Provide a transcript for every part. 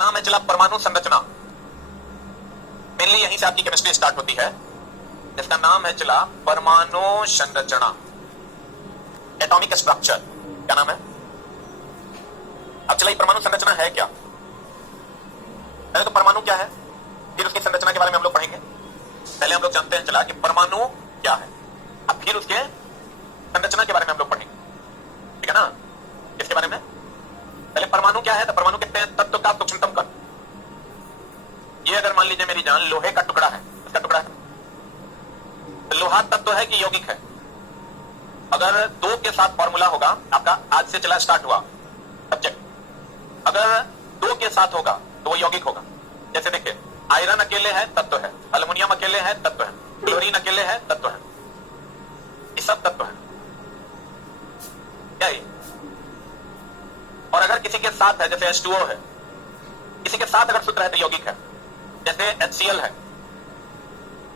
नाम है चला परमाणु संरचना। मेनली यहीं से आपकी केमिस्ट्री स्टार्ट होती है, जिसका नाम है चला परमाणु संरचना, एटॉमिक स्ट्रक्चर। क्या नाम है? अब चला परमाणु संरचना है क्या? पहले तो परमाणु क्या है, फिर उसकी संरचना के बारे में हम लोग पढ़ेंगे। पहले हम लोग जानते हैं चला कि परमाणु क्या है, अब फिर उसके संरचना के बारे में हम लोग पढ़ेंगे, ठीक है ना? इसके बारे में पहले परमाणु क्या है, तो परमाणु कहते हैं तत्व का सूक्ष्मतम कण। ये अगर मान लीजिए मेरी जान लोहे का टुकड़ा है, इसका टुकड़ा है, तो लोहा तत्व है कि यौगिक है? अगर दो के साथ फॉर्मूला होगा आपका, आज से चला स्टार्ट हुआ सब्जेक्ट, अगर दो के साथ होगा तो वो यौगिक होगा। जैसे देखिए, आयरन अकेले है तत्व है, अल्युमिनियम अकेले है तत्व है, क्लोरीन अकेले है तत्व है, ये सब तत्व है क्या ये? और अगर किसी के साथ है, जैसे H2O है, किसी के साथ अगर सूत्र है तो यौगिक है। जैसे HCl है,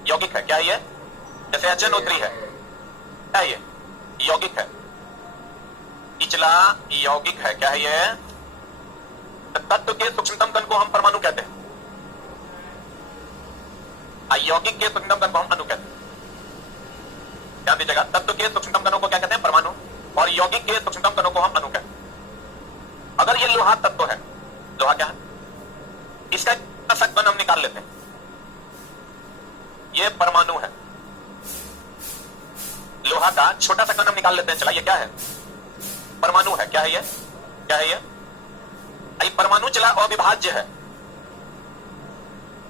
यौगिक है क्या ये? जैसे HNO3 है, क्या ये? यौगिक है। पिछला यौगिक है क्या ये? तत्व के सूक्ष्मतम कण को हम परमाणु कहते हैं, यौगिक के सूक्ष्मतम कण को हम अणु कहते हैं। ध्यान दीजिएगा, तत्व के सूक्ष्मतम कणों को क्या कहते हैं? परमाणु, और यौगिक के सूक्ष्मतम कणों को हम अणु कहते हैं। अगर ये लोहा तत्व है, लोहा क्या है? इसका एक कण हम निकाल लेते हैं, ये परमाणु है। लोहा का छोटा सा कण हम निकाल लेते हैं, चला ये क्या है? परमाणु है। क्या है ये? क्या है ये? परमाणु चला अविभाज्य है।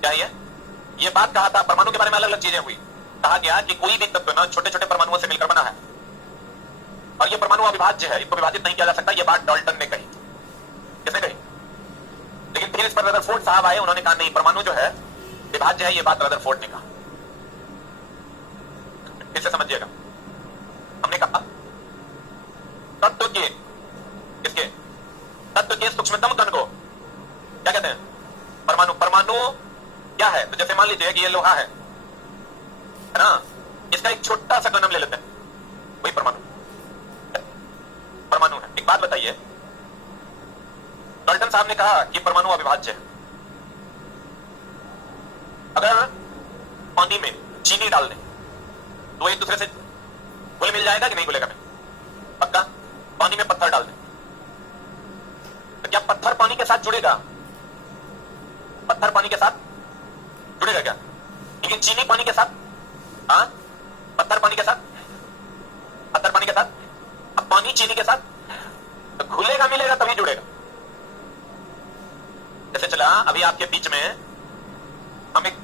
क्या है ये बात कहा था, परमाणु के बारे में अलग अलग चीजें हुई। कहा गया कि कोई भी तत्व ना छोटे छोटे परमाणुओं से मिलकर बना है, और ये परमाणु अविभाज्य है, इसको विभाजित नहीं किया जा सकता। ये बात डाल्टन ने कही। किसने कही? लेकिन फिर इस पर रदरफोर्ड साहब आए, उन्होंने कहा नहीं, परमाणु जो है विभाज्य है। ये बात रदरफोर्ड ने कहा। फिर से समझिएगा, हमने कहा तत्व के, किसके? तत्व के सूक्ष्मतम कण को क्या कहते हैं? परमाणु। परमाणु क्या है? तो जैसे मान लीजिए कि ये लोहा है ना, इसका एक छोटा सा कण हम ले लेते हैं, वही परमाणु परमाणु है। एक बात बताइए, डाल्टन साहब ने कहा कि परमाणु अविभाज्य है। अगर पानी में चीनी डाल दें तो एक दूसरे से घुल मिल जाएगा कि नहीं घुलेगा? नहीं, पक्का। पानी में पत्थर डाल दें तो क्या पत्थर पानी के साथ जुड़ेगा? पत्थर पानी के साथ जुड़ेगा क्या? लेकिन चीनी पानी के साथ, हाँ, पत्थर पानी के साथ, पत्थर पानी के साथ, अब पानी चीनी के साथ, तो घुलेगा मिलेगा तभी जुड़ेगा। जैसे चला अभी आपके बीच में हम एक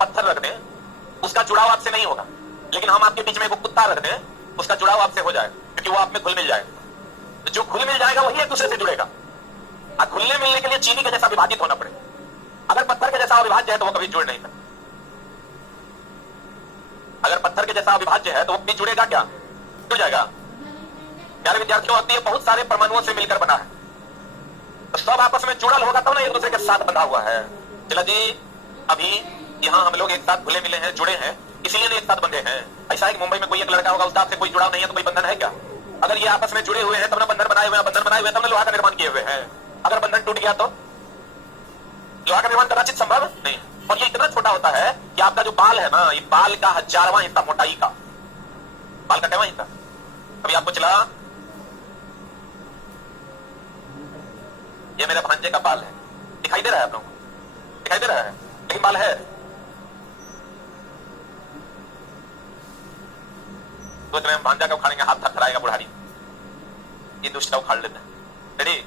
पत्थर रख दें, उसका जुड़ाव आपसे नहीं होगा, लेकिन हम आपके बीच में एक कुत्ता रख दें, उसका जुड़ाव आपसे हो जाएगा, क्योंकि वो आप में घुल मिल जाएगा। तो जो घुल मिल जाएगा वही एक दूसरे से जुड़ेगा। घुलने मिलने के लिए चीनी के जैसा विभाजित होना पड़ेगा। अगर पत्थर के जैसा अविभाज्य है तो वो कभी जुड़ नहीं सकता। अगर पत्थर के जैसा अविभाज्य है तो वो भी जुड़ेगा क्या? जुड़ जाएगा। प्यारे विद्यार्थियों, अब ये बहुत सारे परमाणुओं से मिलकर बना है, तो सब आपस में जुड़ल होगा तब ना एक दूसरे के साथ बंधा हुआ है। चला जी, अभी यहाँ हम लोग एक साथ घुले मिले हैं, जुड़े हैं, इसीलिए नहीं एक साथ बंधे हैं। ऐसा है कि मुंबई में कोई एक लड़का होगा, उसका आपसे कोई जुड़ाव नहीं है तो कोई बंधन है क्या? अगर ये आपस में जुड़े हुए हैं तब ना बंधन बनाए हुए हैं, बंधन बनाए हुए तब ना लोहा का निर्माण किए हुए हैं। अगर बंधन टूट गया तो लोहा का निर्माण कदाचित संभव नहीं। और ये इतना छोटा होता है कि आपका जो बाल है ना, ये बाल का 1000वां हिस्सा मोटाई का, बाल का 10वां हिस्सा। अभी आपको चला, ये मेरे भांजे का बाल है, दिखाई दे रहा है आप लोगों को? दिखाई दे रहा है, लेकिन बाल है। तो इतने भांजा का उखाड़ेंगे, हाथ थरथराएगा बुढ़ारी। ये दूसरा उखाड़ लेते हैं। रेडी?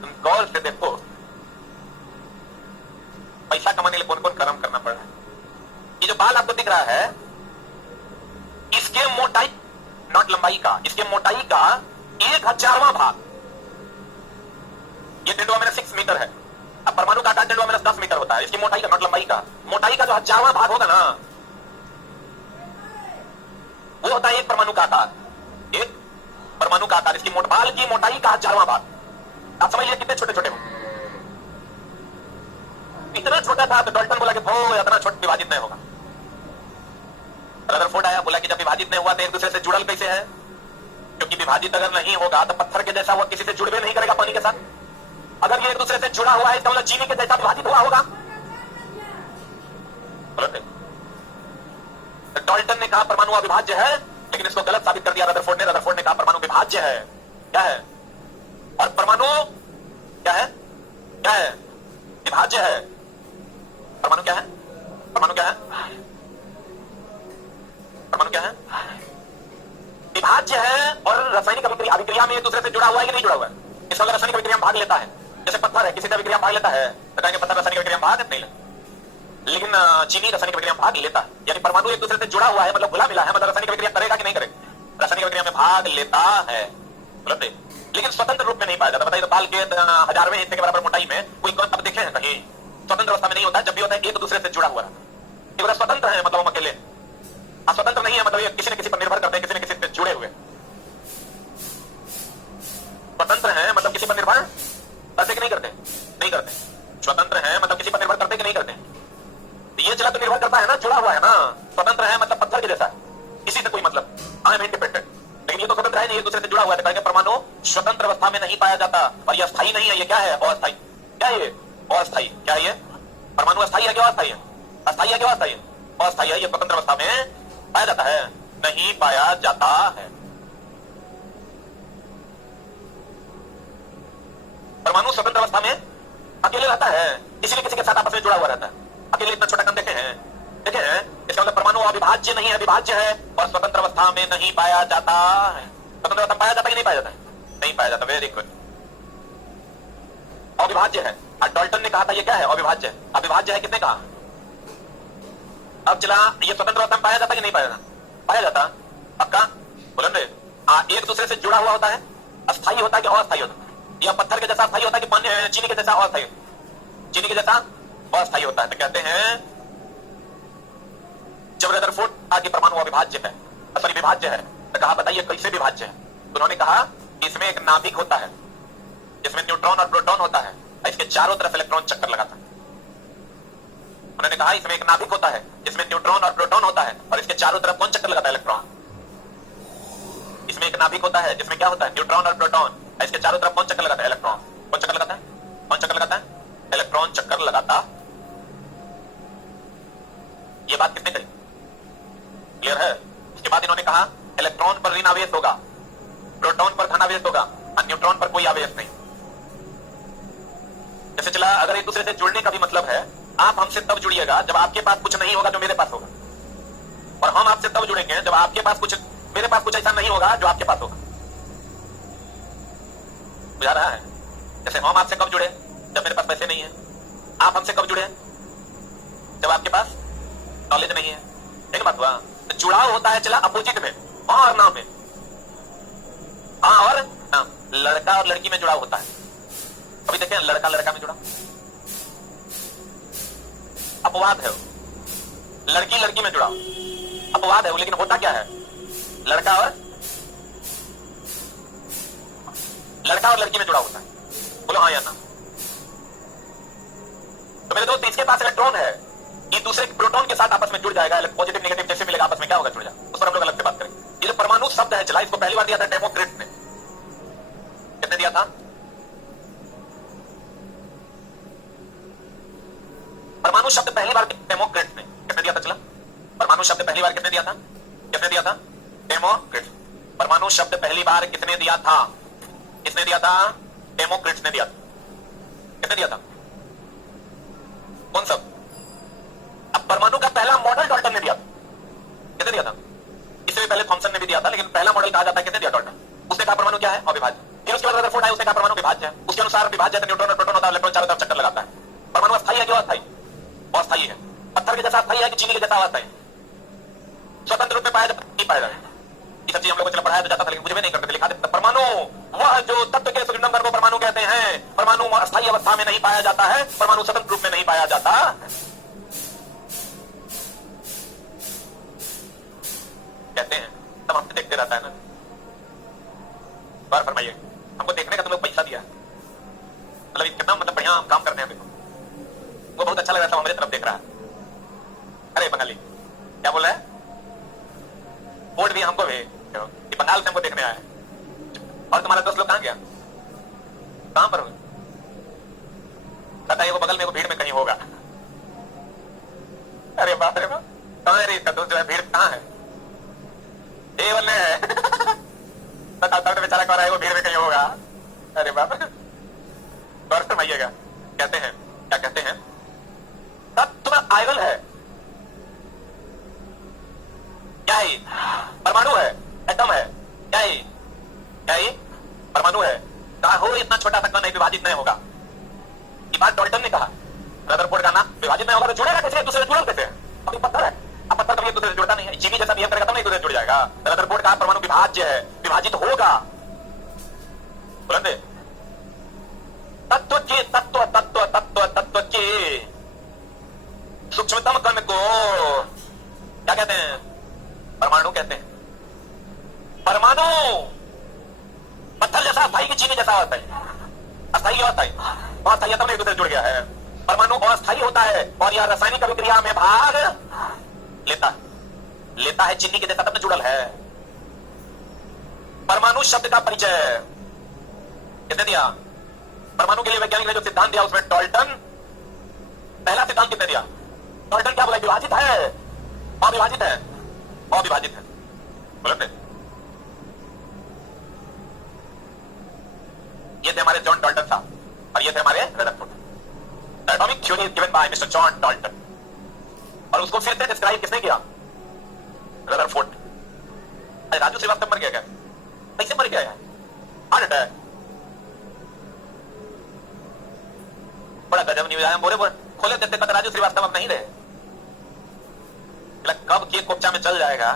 तुम गौर से देखो, पैसा कमाने के लिए कौन कौन कर्म करना पड़ रहा है। ये जो बाल आपको दिख रहा है, इसके मोटाई, नॉट लंबाई का, इसके मोटाई का 1000वां भाग, ये 10⁻6 मीटर है। अब परमाणु का आकार 10⁻10 मीटर होता है। इसकी मोटाई का, नॉट लंबाई का, मोटाई का जो 1000वां भाग होगा ना, वो होता है एक परमाणु का आकार। एक परमाणु का आकार, इसकी बाल की मोटाई का 1000वां भाग। आप समझिए कितने छोटे छोटे हो। इतना छोटा था तो डाल्टन बोला कि इतना छोटा विभाजित नहीं होगा। रदरफोर्ड आया, बोला कि जब विभाजित नहीं हुआ तो एक दूसरे से जुड़ल कैसे है? क्योंकि विभाजित अगर नहीं होगा तो पत्थर के जैसा वो किसी से जुड़वे नहीं करेगा पानी के साथ। अगर ये एक दूसरे से जुड़ा हुआ है तो मतलब चीनी के जैसा विभाजित हुआ होगा। डाल्टन ने कहा परमाणु अविभाज्य है, लेकिन इसको गलत साबित कर दिया रदरफोर्ड ने। रदरफोर्ड ने कहा परमाणु विभाज्य है। क्या है? और परमाणु क्या है? क्या है? विभाज्य है। परमाणु क्या है? परमाणु क्या है? परमाणु क्या है? विभाज्य है। और रासायनिक अभिक्रिया में एक दूसरे से जुड़ा हुआ है कि नहीं जुड़ा हुआ है? इसका अगर रासायनिक अभिक्रिया में भाग लेता है, जैसे पत्थर है, किसी से अभिक्रिया में भाग लेता है तो कहेंगे पत्थर रासायनिक अभिक्रिया में भाग नहीं लेता, लेकिन चीनी रासायनिक अभिक्रिया में भाग लेता है। यानी परमाणु एक दूसरे से जुड़ा हुआ है, मतलब घुला मिला है, मतलब रासायनिक अभिक्रिया करेगा कि नहीं करेगा? रासायनिक अभिक्रिया में भाग लेता है, लेकिन स्वतंत्र रूप में नहीं पाया जाता। बताइए, तो बाल के 1000वें हिस्से के बराबर मोटाई में कोई कौन अब देखे हैं कहीं? स्वतंत्र अवस्था में नहीं होता। जब भी होता है एक दूसरे से जुड़ा हुआ है। स्वतंत्र है मतलब हम अकेले, स्वतंत्र नहीं है मतलब ये किसी न किसी पर निर्भर करते हैं, किसी न किसी पे जुड़े हुए। स्वतंत्र है मतलब किसी पर निर्भर करते कि नहीं करते? नहीं करते। स्वतंत्र है मतलब किसी पर निर्भर करते कि नहीं करते? ये चला तो निर्भर करता है ना, जुड़ा हुआ है ना। स्वतंत्र है मतलब पत्थर के जैसा, किसी से कोई मतलब, आई एम इंडिपेंडेंट। लेकिन ये तो स्वतंत्र है नहीं, एक दूसरे से जुड़ा हुआ है। कहेंगे परमाणु स्वतंत्र अवस्था में नहीं पाया जाता और ये अस्थायी नहीं है। ये क्या है? अस्थायी। क्या है ये? अस्थायी। क्या है ये? परमाणु अस्थायी है क्या अस्थायी है? अस्थायी है क्या अस्थायी है? अस्थायी है। ये स्वतंत्र अवस्था में पाया जाता है? नहीं पाया जाता है। परमाणु स्वतंत्र अवस्था में अकेले रहता है, इसलिए किसी के साथ आपस में जुड़ा हुआ रहता है। अकेले इतना छोटा कण देखे हैं? देखे हैं? इसका मतलब परमाणु अविभाज्य नहीं है, विभाज्य है और स्वतंत्र अवस्था में नहीं पाया जाता है। स्वतंत्र अवस्था पाया जाता है कि नहीं पाया जाता है? नहीं पाया जाता। Very good. अविभाज्य है। और डाल्टन ने कहा था ये क्या है? अविभाज्य है। अविभाज्य है किसने कहा? अब चला, ये स्वतंत्र अवस्था में पाया जाता है कि नहीं पाया जाता? पाया जाता। पक्का बोलन रे? एक दूसरे से जुड़ा हुआ होता है, अस्थायी होता है कि अस्थायी होता है? या पत्थर के जैसा अस्थायी होता है कि पानी चीनी के जैसा अस्थायी? चीनी के जैसा अस्थायी होता है। तो कहते हैं जब रदरफोर्ड आगे परमाणु अविभाज्य है, सॉरी विभाज्य है, तो कहा बताइए कैसे विभाज्य है? तो उन्होंने कहा इसमें एक नाभिक होता है जिसमें न्यूट्रॉन और प्रोटॉन होता है, इसके चारों तरफ इलेक्ट्रॉन चक्कर लगाता है। उन्होंने कहा इसमें एक नाभिक होता है जिसमें न्यूट्रॉन और प्रोटॉन होता है और इसके चारों तरफ कौन चक्कर लगाता है? इलेक्ट्रॉन। इसमें एक नाभिक होता है जिसमें क्या होता है? न्यूट्रॉन और प्रोटॉन, इसके चारों तरफ कौन चक्कर लगाता है? इलेक्ट्रॉन। कौन चक्कर लगाता है? कौन चक्कर लगाता है? इलेक्ट्रॉन चक्कर लगाता। ये बात किसने कही? क्लियर है? इसके बाद इन्होंने कहा इलेक्ट्रॉन पर ऋण आवेश होगा, प्रोटॉन पर धन आवेश होगा और न्यूट्रॉन पर कोई आवेश नहीं। जैसे चला, अगर एक दूसरे से जुड़ने का भी मतलब है आप हमसे तब जुड़िएगा जब आपके पास कुछ नहीं होगा जो मेरे पास होगा, और हम आपसे तब जुड़ेंगे जब आपके पास कुछ, मेरे पास कुछ ऐसा नहीं होगा जो आपके पास होगा। बुझा रहा है? जैसे हम आपसे कब जुड़े? जब मेरे पास पैसे नहीं है। आप हमसे कब जुड़े? जब आपके पास नॉलेज नहीं है। एक बात हुआ, जुड़ाव होता है चला अपोजिट में, हाँ और ना में। हाँ और ना, लड़का और लड़की में जुड़ाव होता है। अभी देखें लड़का लड़का में जुड़ा, अपवाद है वो। लड़की लड़की में जुड़ा, अपवाद है वो। लेकिन होता क्या है? लड़का और लड़की में जुड़ा होता है। बोलो हाँ या ना? तो मेरे दोस्त इसके पास इलेक्ट्रॉन है, ये दूसरे प्रोटॉन के साथ आपस में जुड़ जाएगा, पॉजिटिव नेगेटिव जैसे मिलेगा आपस में, क्या होगा? जुड़ जाएगा। उस पर हम लोग अलग से बात करेंगे। ये जो परमाणु शब्द है चला, इसको पहली बार दिया था डेमोक्रिट ने। किसने दिया था? परमाणु शब्द पहली बार डेमोक्रिट ने। किसने दिया था चला? परमाणु शब्द पहली बार किसने दिया था? किसने दिया था? डेमोक्रिट। परमाणु शब्द पहली बार किसने दिया था? किसने दिया था? डेमोक्रिट ने दिया था। किसने दिया था? कौन सब? अब परमाणु का पहला मॉडल डाल्टन ने दिया था। किसने दिया था? इससे पहले थॉमसन ने भी दिया था, लेकिन पहला मॉडल कहा जाता है किसने दिया? डाल्टन। उसने कहा परमाणु क्या है? अविभाज्य। फिर उसके बाद रदरफोर्ड आया, उसने कहा परमाणु विभाज्य है। उसके अनुसार विभाज्य है, न्यूट्रॉन और प्रोटॉन होता है, इलेक्ट्रॉन चारों तरफ चक्कर लगाता है। परमाणु अस्थायी है क्यों? अस्थायी। अस्थायी है। पत्थर के जैसा अस्थायी है कि चीनी के जैसा अस्थायी? स्वतंत्र रूप में पाया जाता नहीं पाया जाता? ये सब चीज हम लोग को पढ़ाया तो जाता था, लेकिन मुझे भी नहीं करते थे। लिखा देता परमाणु वह जो तत्व के सुगंधम को परमाणु कहते हैं। परमाणु अस्थायी अवस्था में नहीं पाया जाता है, परमाणु स्वतंत्र रूप में नहीं पाया जाता। कहते हैं तब हमसे देखते रहता है ना। बार फरमाइए, हमको देखने का तुम लोग पैसा दिया, मतलब कितना मतलब बढ़िया हम काम करते हैं। देखो वो बहुत अच्छा लग रहा था, मेरे तरफ देख रहा है। अरे बंगाली क्या बोल रहा है? टाइम को देखने आए। और तुम्हारा दोस्त लोग कहां गया? कहां पर हो? कहता है वो बगल में, वो भीड़ में कहीं होगा। अरे बाप रे बाप, कहां है रे इसका दोस्त? जो है भीड़ कहां है? ये बोलने है तो बेचारा कह रहा है वो भीड़ में कहीं होगा। अरे बाप, गौर फरमाइएगा। कहते हैं, क्या कहते हैं? तत्व आयरन है, क्या है? परमाणु है, एटम है, क्या है? क्या है? परमाणु है। कहा हो इतना छोटा सा कण नहीं विभाजित नहीं होगा। ये बात डॉल्टन ने कहा। रदरफोर्ड का नाम विभाजित नहीं होगा तो जुड़ेगा कैसे? दूसरे जुड़ल कैसे? अभी पत्थर है, अब पत्थर कभी एक दूसरे से जुड़ता नहीं है। चीनी जैसा बिहेव करेगा तब नहीं दूसरे जुड़ जाएगा। रदरफोर्ड का परमाणु विभाज्य है, विभाजित होगा। बुलंदे तत्व के तत्व तत्व तत्व तत्व के सूक्ष्मतम कण को क्या कहते हैं? परमाणु कहते हैं। परमाणु पत्थर जैसा अस्थाई की चीनी जैसा होता है, अस्थाई और अस्थाई, और अस्थाई तब एक दूसरे जुड़ गया है। परमाणु अस्थाई होता है और यह रासायनिक अभिक्रिया में भाग लेता है चीनी के जैसा, तब जुड़ल है। परमाणु शब्द का परिचय किसने दिया? परमाणु के लिए वैज्ञानिक ने जो सिद्धांत दिया उसमें डॉल्टन, पहला सिद्धांत किसने दिया? डॉल्टन। क्या बोला? विभाजित है, अविभाजित है, अविभाजित है। बोले ये थे हमारे जॉन डॉल्टन साहब और ये थे हमारे Rutherford. Atomic theory is given by mister John Dalton और उसको फिर से डिस्क्राइब किसने किया? रदरफोर्ड। अरे राजू श्रीवास्तव मर गया क्या? कैसे मर गया? Heart attack. बड़ा गजब न्यूज आया। बोरे खोले देते पता राजू श्रीवास्तव अब नहीं रहे। कब के कोपचा में चल जाएगा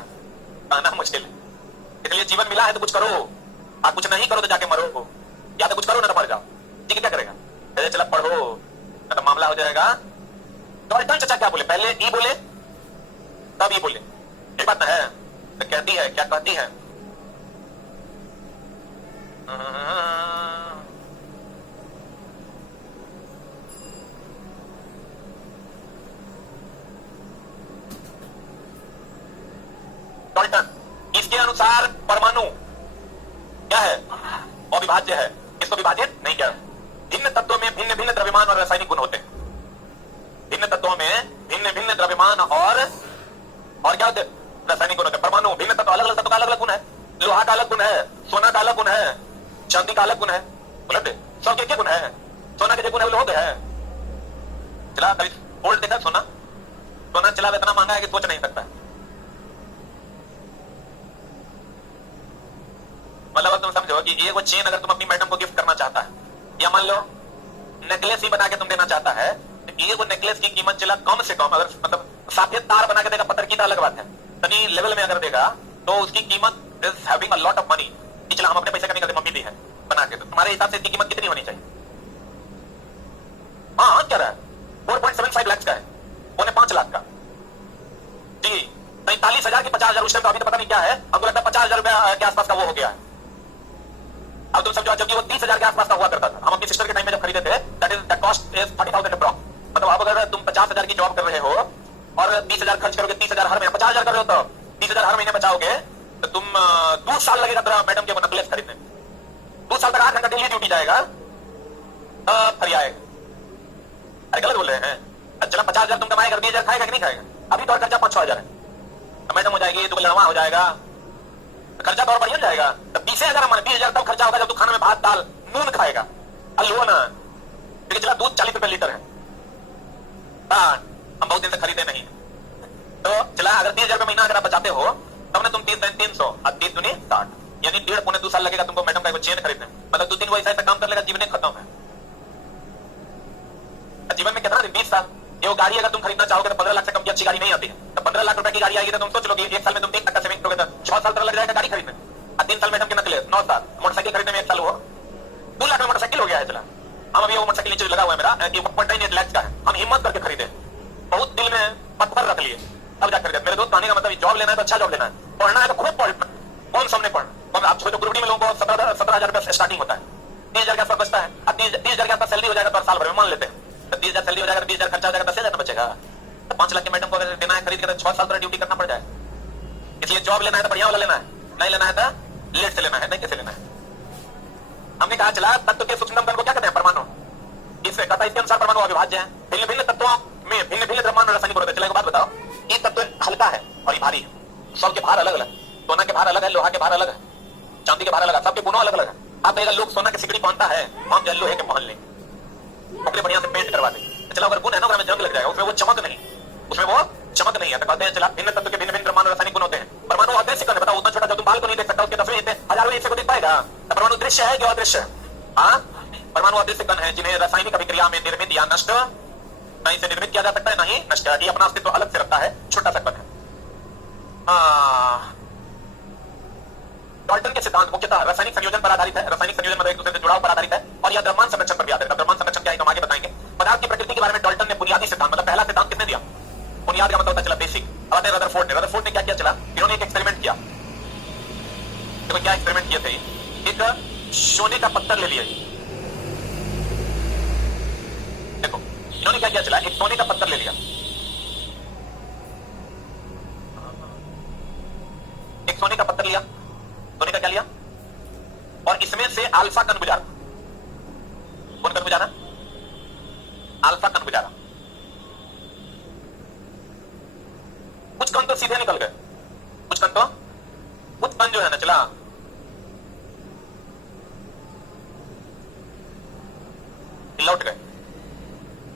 कहना मुश्किल है। इसलिए जीवन मिला है तो कुछ करो, आप कुछ नहीं करो तो जाके मरो, या तो कुछ करो ना तो मर जाओ। ठीक है, क्या करेगा? पहले चला पढ़ो ना तो मामला हो जाएगा। डॉल्टन चाचा क्या बोले? पहले ई बोले तब ई बोले, ये बात है। तो कहती है, क्या कहती है? डॉल्टन इसके अनुसार परमाणु क्या है? अविभाज्य है, इसको विभाजित नहीं किया। भिन्न तत्वों में भिन्न भिन्न द्रव्यमान और रासायनिक गुण होते हैं। भिन्न तत्वों में भिन्न भिन्न द्रव्यमान और क्या होते? रासायनिक गुण होते हैं। परमाणु भिन्न तत्व, अलग अलग तत्व का अलग अलग गुण है। लोहा का अलग गुण है, सोना का अलग गुण है, चांदी का अलग गुण है। बोलते सब के गुण है। सोना के जो गुण है वो लोहे है। चला कभी गोल्ड देखा? सोना सोना चला इतना महंगा है कि सोच नहीं सकता। मतलब तुम समझो कि ये वो चेन अगर तुम अपनी मैडम को गिफ्ट करना चाहता है, या मान लो नेकलेस ही बना के तुम देना चाहता है, तो ये वो नेकलेस की कीमत चला कम से कम, अगर मतलब सफेद तार बना के देगा, पत्थर की तो अलग बात है, तनी लेवल में अगर देगा तो उसकी कीमत is having a lot of money. चला हम अपने पैसे का नहीं करते, मम्मी दी है बना के, तो तुम्हारे हिसाब से इसकी कीमत कितनी होनी चाहिए? हाँ क्या रहा है? 4.75 लाख का है, 5.5 लाख का जी। 43,000 की 50,000 उस टाइम तो अभी तो पता नहीं क्या है, हमको लगता है 50,000 रुपया के आसपास का वो हो गया है। अब तुम समझो जबकि वो 30,000 के आसपास का हुआ करता था। हम अपनी सिस्टर के टाइम में जब खरीदे थे, दैट कॉस्ट इज 30,000 अप्रॉक्स। मतलब अब अगर तुम 50,000 की जॉब कर रहे हो और 30,000 खर्च करोगे, 30,000 हर महीने, 50,000 कर रहे हो तो 30,000 हर महीने बचाओगे, तो तुम 2 साल लगेगा तेरा मैडम के नेकलेस खरीदने। 2 साल तक 8 घंटा डेली ड्यूटी जाएगा, फिर आएगा। अरे गलत बोल रहे हैं। चला 50,000 तुम कमाएगा, 20,000 खाएगा कि नहीं खाएगा? अभी तो खर्चा 5-6 है, मैडम हो जाएगी तो लड़वा हो जाएगा, खर्चा तो और बढ़िया जाएगा। तो 20,000 हमारे 20,000 तब खर्चा होगा जब तू खाने में भात दाल नून खाएगा, अल्लू ना। लेकिन चला दूध 40 रुपए लीटर है, हम बहुत दिन से खरीदे नहीं, तो चला अगर 30,000 रुपए महीना अगर आप बचाते हो तब ना तुम 300 और 3 दूनी 60, यानी 1.5-2 साल लगेगा तुमको मैडम का चेन खरीदने। मतलब 2-3 वो ऐसा काम कर लेगा, जीवन खत्म है। जीवन में कितना 20 साल। ये गाड़ी अगर तुम खरीदना चाहोगे तो 15 लाख से कम की अच्छी गाड़ी नहीं आती है। तो 15 लाख रुपए की गाड़ी आएगी तो तुम सोच लो कि 1 साल में तुम 1 सेविंग करोगे तो 6 साल तक लग जाएगा गाड़ी खरीदने, और 3 साल मैडम के नकले 9 साल, मोटरसाइकिल खरीदने में 1 साल हो 2 लाख में मोटरसाइकिल हो गया है। चला हम अभी वो मोटरसाइकिल नीचे लगा हुआ है मेरा, 1.9 लाख का है। हम हिम्मत करके खरीदे, बहुत दिल में पत्थर रख लिए, अब जा खरीदे। मेरे दोस्त कहने का मतलब जॉब लेना है तो अच्छा जॉब लेना है, पढ़ना है तो खूब पढ़ना, कौन सामने पढ़ना। आप छोटे ग्रुप डी में लोगों को 17,000 रुपए स्टार्टिंग होता है, 30,000 के आसपास बचता है, 30,000 के आसपास सैलरी हो जाएगा तो साल भर में मान लेते हैं, तो 30,000 सैलरी हो जाएगा, 20,000 खर्चा हो जाएगा, 10,000 बचेगा। तो 5 लाख के मैडम को अगर देना है खरीद के तो 6 साल तक ड्यूटी करना पड़ जाए। इसलिए जॉब लेना है तो बढ़िया वाला लेना है, नहीं लेना है तो लेट से लेना है, नहीं कैसे लेना है। हमने कहा चला तत्व के सूक्ष्मतम कण को क्या कहते हैं, परमाणु। इससे कहता है इसके अनुसार परमाणु अविभाज्य है। भिन्न भिन्न तत्वों में भिन्न भिन्न द्रव्यमान रासायनिक गुण होते हैं। चलो एक बात बताओ, ये तत्व हल्का है और ये भारी है, सबके भार अलग अलग, सोना के भार अलग है, लोहा के भार अलग है, चांदी के भार अलग है, सबके गुणों अलग अलग है। आप कहेगा लोग सोना के सिकड़ी पहनता है, हम जो लोहे के पहन लें, कपड़े बढ़िया से पेंट करवा दें। चलो अगर गुण है ना, जंग लग जाएगा, उसमें वो चमक नहीं, उसमें वो चमक नहीं है। तो कहते हैं चला भिन्न तत्व के भिन्न भिन्न परमाणु रासायनिक गुण होते हैं। परमाणु अदृश्य कण, बताओ उतना छोटा जो तुम बाल को नहीं देख सकता, उसके दसवें हिस्से हजारों हिस्से को देख पाएगा। तो परमाणु दृश्य है कि अदृश्य है? हाँ, परमाणु अदृश्य कण है जिन्हें रासायनिक अभिक्रिया में निर्मित या नष्ट नहीं से निर्मित किया जा सकता है, नहीं नष्ट, ये अपना अस्तित्व अलग से रखता है, छोटा सा कण है। डाल्टन के सिद्धांत मुख्यतः रासायनिक संयोजन पर आधारित है। रासायनिक संयोजन मतलब एक दूसरे से जुड़ाव पर आधारित है और यह द्रव्यमान संरक्षण पर भी आधारित है। द्रव्यमान संरक्षण क्या है हम आगे बताएंगे। पदार्थ की प्रकृति के बारे में डाल्टन ने बुनियादी सिद्धांत, मतलब पहला सिद्धांत किसने दिया, बुनियाद का मतलब होता है चला बेसिक। अब आते हैं रदरफोर्ड ने। रदरफोर्ड ने क्या किया, चला इन्होंने एक एक्सपेरिमेंट किया। देखो क्या एक्सपेरिमेंट किए थे, एक सोने का पत्थर ले लिया। देखो इन्होंने क्या किया, चला एक सोने का पत्थर ले लिया, एक सोने का पत्थर लिया, सोने का क्या लिया, और इसमें से अल्फा कण गुजारा। कौन कण गुजारा, अल्फा कण गुजारा। कुछ कण तो सीधे निकल गए, कुछ कण तो, कुछ कण जो है ना चला लौट गए,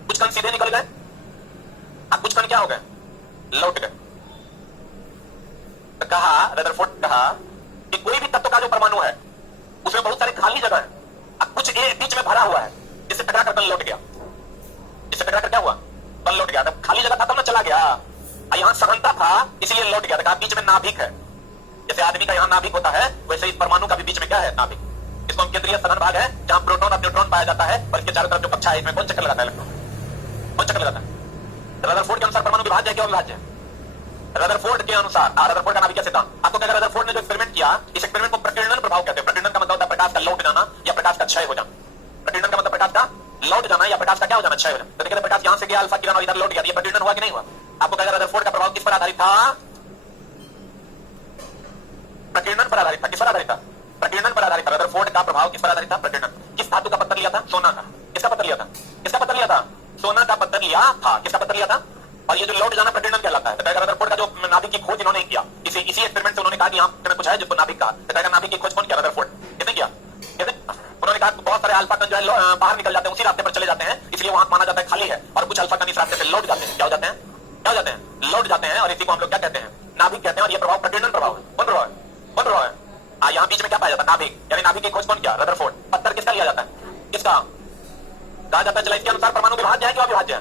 कुछ कण सीधे निकल गए, कुछ कण क्या हो गए, लौट गए। तो कहा रदरफोर्ड कहा कि कोई भी तत्व का जो परमाणु है उसमें बहुत सारे खाली जगह है, अब कुछ बीच में भरा हुआ है, जिससे टकरा कर कण लौट गया, जिससे टकरा कर क्या हुआ, कण लौट गया। तब खाली जगह था तब ना चला गया, यहां सघनता था इसलिए लौट गया। था बीच में नाभिक है, जैसे आदमी का यहां नाभिक होता है वैसे इस परमाणु का भी बीच में क्या है, नाभिक। इसको हम केंद्रीय सघन भाग है जहां प्रोटॉन और न्यूट्रॉन पाया जाता है, और इसके चारों तरफ जो कक्षा है इसमें कौन चक्कर लगाता है, इलेक्ट्रॉन कौन चक्कर लगाता है। रदरफोर्ड के अनुसार परमाणु विभाज्य है क्या अविभाज्य है, रदरफोर्ड के अनुसार। रदरफोर्ड का नाभिकीय सिद्धांत आपको क्या, रदरफोर्ड ने जो एक्सपेरिमेंट किया, इस एक्सपेरिमेंट को प्रकीर्णन प्रभाव कहते हैं। प्रकीर्णन का मतलब होता है प्रकाश का लौट जाना या प्रकाश का क्षय हो जाना। प्रकीर्णन का मतलब प्रकाश का लौट जाना या प्रकाश का क्या हो जाना, क्षय हो जाना। तो देखिए प्रकाश यहां से गया अल्फा किरण और इधर लौट गया, ये प्रकीर्णन हुआ कि नहीं हुआ। आपको क्या, रदरफोर्ड का प्रभाव किस पर आधारित था, प्रकीर्णन पर आधारित था। किस पर आधारित था, प्रकीर्णन पर आधारित था। रदरफोर्ड का प्रभाव किस पर आधारित था, प्रकीर्णन। किस धातु का पत्थर लिया था, सोना का। किसका पत्थर लिया था, किसका पत्थर लिया था, सोना का पत्थर लिया था। किसका पत्थर लिया था, और ये जो लौट जाना प्रकीर्णन कहलाता है। तो रदरफोर्ड का जो नाभिक की खोज इन्होंने किया, इसी एक्सपेरिमेंट से उन्होंने कहा कि यहां कुछ है जिसको नाभिक कहा। तो नाभिक की खोज कौन किया, रदरफोर्ड। किसने किया, उन्होंने कहा बहुत सारे अल्फा कण जो है बाहर निकल जाते हैं, उसी रास्ते पर चले जाते हैं, इसलिए वहां माना जाता है खाली है, और कुछ अल्फा कण इस रास्ते से लौट जाते हैं। क्या हो जाते हैं, क्या हो जाते हैं, लौट जाते हैं, और इसी को हम लोग क्या कहते हैं, नाभिक कहते हैं। और ये प्रभाव प्रकीर्णन प्रभाव है। कौन प्रभाव है, कौन प्रभाव है, यहाँ बीच में क्या पाया जाता है, नाभिक। यानी नाभिक की खोज कौन किया, रदरफोर्ड। पत्थर किसका लिया जाता है, किसका कहा जाता है, चला इसके अनुसार परमाणु विभाज्य है कि अविभाज्य है,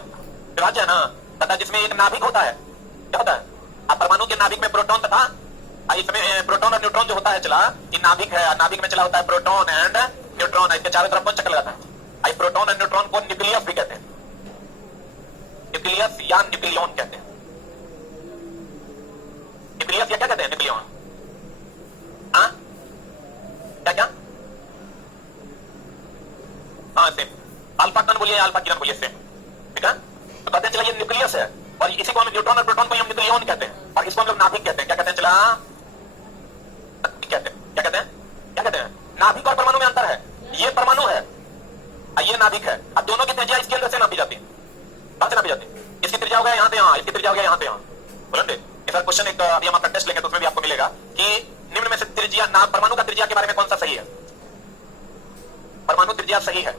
विभाज्य है ना। तथा जिसमें एक नाभिक होता है, क्या होता है, अब परमाणु के नाभिक में प्रोटॉन तथा इसमें प्रोटॉन और न्यूट्रॉन जो होता है, चला ये नाभिक है, नाभिक में चला होता है प्रोटॉन एंड न्यूट्रॉन। इसके चारों तरफ कौन चक्कर लगाता है, आई प्रोटॉन एंड न्यूट्रॉन को न्यूक्लियस भी कहते हैं, न्यूक्लियस या न्यूक्लियन कहते हैं। न्यूक्लियस या क्या कहते हैं, न्यूक्लियन। हाँ क्या क्या, हाँ सेम। अल्फा कण बोलिए, अल्फा किरण बोलिए, सेम, ठीक है। तो कहते हैं चला ये न्यूक्लियस है, और इसी को हम न्यूट्रॉन और प्रोटॉन को हम न्यूक्लियन कहते हैं, और इसको हम लोग नाभिक कहते हैं। क्या कहते हैं, चला कहते हैं, क्या कहते हैं, क्या कहते हैं। नाभिक और परमाणु में अंतर है, ये परमाणु है, ये नाभिक है। अब दोनों की त्रिज्या इसके अंदर से नापी जाती है, कहां से नापी जाती है, इसकी त्रिज्या हो गया यहां से यहां, इसकी त्रिज्या हो गया यहां से यहां। बोलेंगे सर क्वेश्चन एक अभी हम आपका टेस्ट लेंगे तो उसमें भी आपको मिलेगा कि निम्न में से त्रिज्या ना, परमाणु का त्रिज्या के बारे में कौन सा सही है, परमाणु त्रिज्या सही है,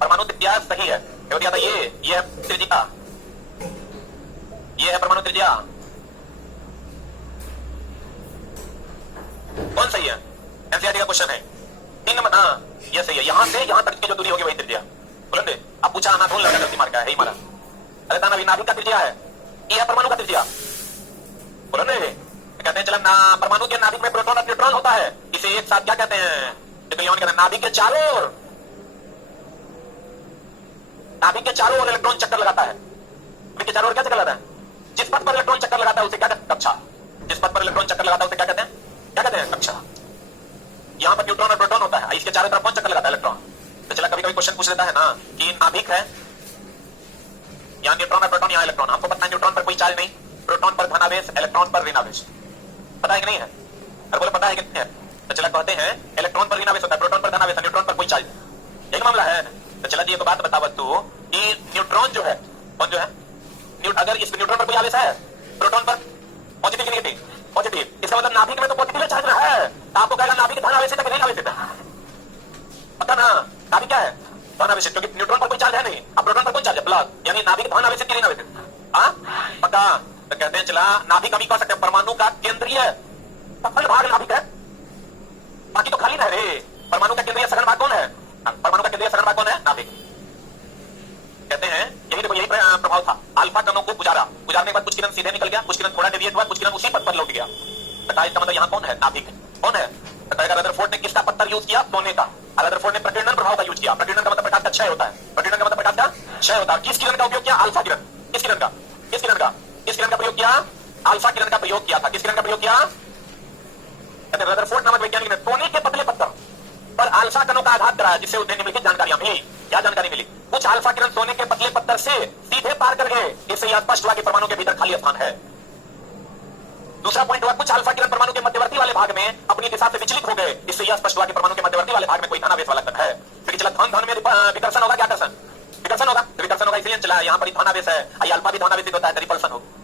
परमाणु त्रिज्या सही है। क्या दिया था, ये है त्रिज्या, ये है परमाणु त्रिज्या, कौन सही है, एनसीईआरटी का क्वेश्चन है। 3 नंबर, हाँ ये सही है, यहां से यहां तक की जो दूरी होगी वही त्रिज्या। बोलेंगे अब पूछा ना, ढूंढ लगा गलती मार का है, मारा। अरे ताना नाभिक का त्रिज्या है, ये है परमाणु का त्रिज्या। बोलेंगे कहते हैं चला ना, परमाणु के नाभिक में प्रोटॉन और न्यूट्रॉन होता है, इसे एक साथ क्या कहते हैं, कहते हैं नाभिक के चारों ओर, नाभिक के चारों ओर इलेक्ट्रॉन चक्कर लगाता है। नाभिक के चारों ओर क्या चक्कर लगाता है, जिस पथ पर इलेक्ट्रॉन चक्कर लगाता है उसे क्या कहते हैं, कक्षा। जिस पथ पर इलेक्ट्रॉन चक्कर लगाता है उसे क्या कहते हैं, क्या कहते हैं, कक्षा। यहां पर न्यूट्रॉन और प्रोटॉन होता है, इसके चारों तरफ कौन चक्कर लगाता है, इलेक्ट्रॉन। तो चला कभी कभी क्वेश्चन पूछ लेता है ना कि नाभिक है, यहां न्यूट्रॉन और प्रोटॉन, यहां इलेक्ट्रॉन। हमको पता है न्यूट्रॉन पर कोई चार्ज नहीं, प्रोटॉन पर धनावेश, इलेक्ट्रॉन पर ऋणावेश। पता है कि नहीं है? अरे बोले पता है कि नहीं है? तो चला कहते हैं इलेक्ट्रॉन पर ऋणावेश होता है, प्रोटॉन पर धनावेश, न्यूट्रॉन पर कोई चार्ज नहीं। यही मामला है। तो चला जी एक बात बतावा तू कि न्यूट्रॉन जो है, कौन जो है, अगर इस न्यूट्रॉन पर कोई आवेश है, प्रोटॉन पर पॉजिटिव नेगेटिव, पॉजिटिव, इसका मतलब नाभिक में तो पॉजिटिव चार्ज है। तो आपको कहेगा नाभिक धन आवेशित है कि नहीं आवेशित है? पता ना नाभिक क्या है? धन आवेशित, क्योंकि न्यूट्रॉन पर कोई चार्ज है नहीं, अब प्रोटॉन पर कोई चार्ज है, प्लस, यानी नाभिक धन आवेशित कि नहीं आवेशित? हाँ पक्का। तो कहते हैं चला नाभिक अभी कह सकते हैं परमाणु का केंद्रीय सफल भाग नाभिक है, बाकी तो खाली रह रे। परमाणु का केंद्रीय सघन भाग कौन है? परमाणु का केंद्रीय सघन भाग कौन है? नाभिक। कहते हैं यही देखो, यही प्रभाव था। अल्फा कणों को गुजारने के बाद कुछ किरण सीधे निकल गया, कुछ किरण थोड़ा डेविएट हुआ, कुछ किरण उसी पथ पर लौट गया। तो इसका मतलब यहाँ कौन है? नाभिक। कौन है? तो कहेगा रदरफोर्ड ने किसका पत्थर यूज किया? सोने का। रदरफोर्ड ने प्रकीर्णन प्रभाव का यूज किया। प्रकीर्णन का मतलब प्रकाश का क्षय होता है, प्रकीर्णन का मतलब प्रकाश का क्षय होता है। किस किरण का उपयोग किया? अल्फा किरण। किस किरण का? किस किरण का? किस किरण का प्रयोग किया? अल्फा किरण का प्रयोग किया था। किस किरण का प्रयोग किया? रदरफोर्ड नामक वैज्ञानिक ने सोने के पतले पत्थर पर अल्फा कणों का आघात कराया, जिससे उन्हें निम्नलिखित जानकारियां मिली। क्या जानकारी मिली? कुछ अल्फा किरण सोने के पतले पत्थर से सीधे पार कर गए, इससे यह स्पष्ट हुआ कि परमाणु के भीतर खाली स्थान है। दूसरा पॉइंट हुआ कुछ अल्फा किरण परमाणु के मध्यवर्ती वाले भाग में अपनी दिशा से विचलित हो गए, इससे यह स्पष्ट हुआ कि परमाणु के मध्यवर्ती वाले भाग में कोई धनावेश वाला कण है। क्योंकि चला धन में विकर्षण होगा, क्या आकर्षण? विकर्षण होगा, विकर्षण होगा, इसलिए चला यहाँ पर धनावेश है, अल्फा भी धनावेशित होता है, रिपल्सन होगा,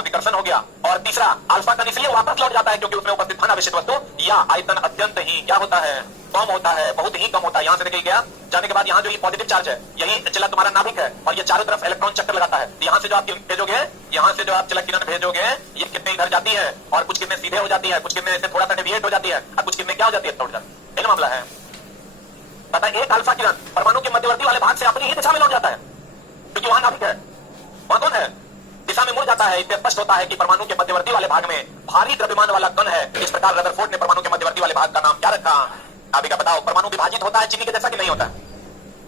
विकर्षण हो गया। और तीसरा अल्फा कण इसलिए वापस लौट जाता है क्योंकि उसमें उपस्थित धनावेशित वस्तु या आयतन अत्यंत ही क्या होता है? कम होता है, बहुत ही कम होता है। यहाँ से निकल गया, जाने के बाद यहाँ जो ये पॉजिटिव चार्ज है, यही चला तुम्हारा नाभिक है, और ये चारों तरफ इलेक्ट्रॉन चक्कर लगाता है। यहाँ से जो आप भेजोगे, यहाँ से जो आप चला किरण भेजोगे, ये कितने इधर जाती है, और कुछ कितने सीधे हो जाती है, कुछ कितने ऐसे थोड़ा सा डेविएट हो जाती है, और कुछ कितने क्या हो जाती है? तोड़ जाती है। यही मामला है। पता है एक अल्फा किरण परमाणु के मध्यवर्ती वाले भाग से अपनी ही दिशा में लौट जाता है, क्योंकि वहां नाभिक है, वहां कौन है? दिशा में मुड़ जाता है। इससे स्पष्ट होता है कि परमाणु के मध्यवर्ती वाले भाग में भारी द्रव्यमान वाला कण है। इस प्रकार रदरफोर्ड ने परमाणु के मध्यवर्ती वाले भाग का नाम क्या रखा? नाभिक। बताओ परमाणु विभाजित होता है चीनी के जैसा कि नहीं होता है?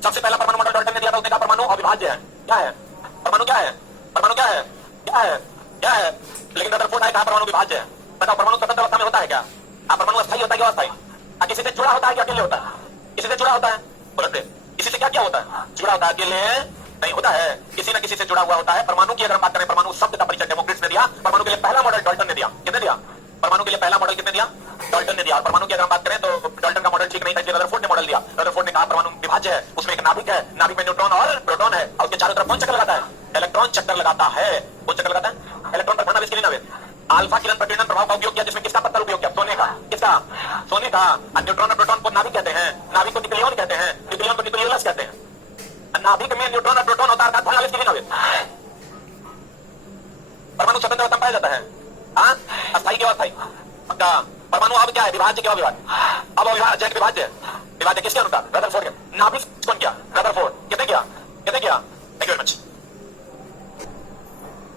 सबसे पहला परमाणु मॉडल डाल्टन ने दिया था, उसने कहा परमाणु अविभाज्य है। क्या है परमाणु? क्या है परमाणु? क्या है? क्या है? क्या है? लेकिन रदरफोर्ड ने कहा परमाणु विभाज्य है। बताओ परमाणु स्वतंत्र अवस्था में होता है क्या? परमाणु अस्थायी होता है क्या अस्थायी? किसी से जुड़ा होता है क्या अकेले होता है? किसी से जुड़ा होता है? बोलते किसी से क्या क्या होता है? जुड़ा होता है, अकेले नहीं होता है, किसी न किसी से जुड़ा हुआ होता है। परमाणु की अगर हम बात करें, परमाणु शब्द का परिचय डेमोक्रिटस ने दिया। परमाणु के लिए पहला मॉडल डाल्टन ने दिया। किसने दिया? परमाणु के लिए पहला मॉडल किसने दिया? डाल्टन ने दिया। और परमाणु की अगर हम बात करें तो डाल्टन का मॉडल ठीक नहीं था, इसलिए रदरफोर्ड ने मॉडल दिया। रदरफोर्ड ने कहा परमाणु विभाज्य है, उसमें एक नाभिक है, नाभिक में न्यूट्रॉन और प्रोटॉन है, और उसके चारों तरफ कौन चक्कर लगाता है? इलेक्ट्रॉन चक्कर लगाता है। कौन चक्कर लगाता है? इलेक्ट्रॉन पर धनावेश के लिए नावेश। अल्फा किरण प्रकीर्णन प्रभाव का उपयोग किया, जिसमें किसका पत्थर उपयोग किया? सोने का। किसका? सोने का। न्यूट्रॉन और प्रोटॉन को नाभिक कहते हैं, नाभिक को न्यूक्लियन कहते हैं, न्यूक्लियन को न्यूक्लियस कहते हैं। नाभिक में न्यूट्रॉन और प्रोटॉन होता है, अर्थात धनावेश के लिए नावेश। परमाणु स्वतंत्र अवस्था में पाया जाता है, हाँ, अस्थायी के अस्थायी। पक्का। परमाणु अब क्या है? विभाज्य क्या? विभाज्य। अब अविभाज्य है, विभाज्य। विभाज्य किसके अनुसार? रदरफोर्ड के। नाभिक कौन किया? रदरफोर्ड। कितने किया? कितने किया? Thank you very much.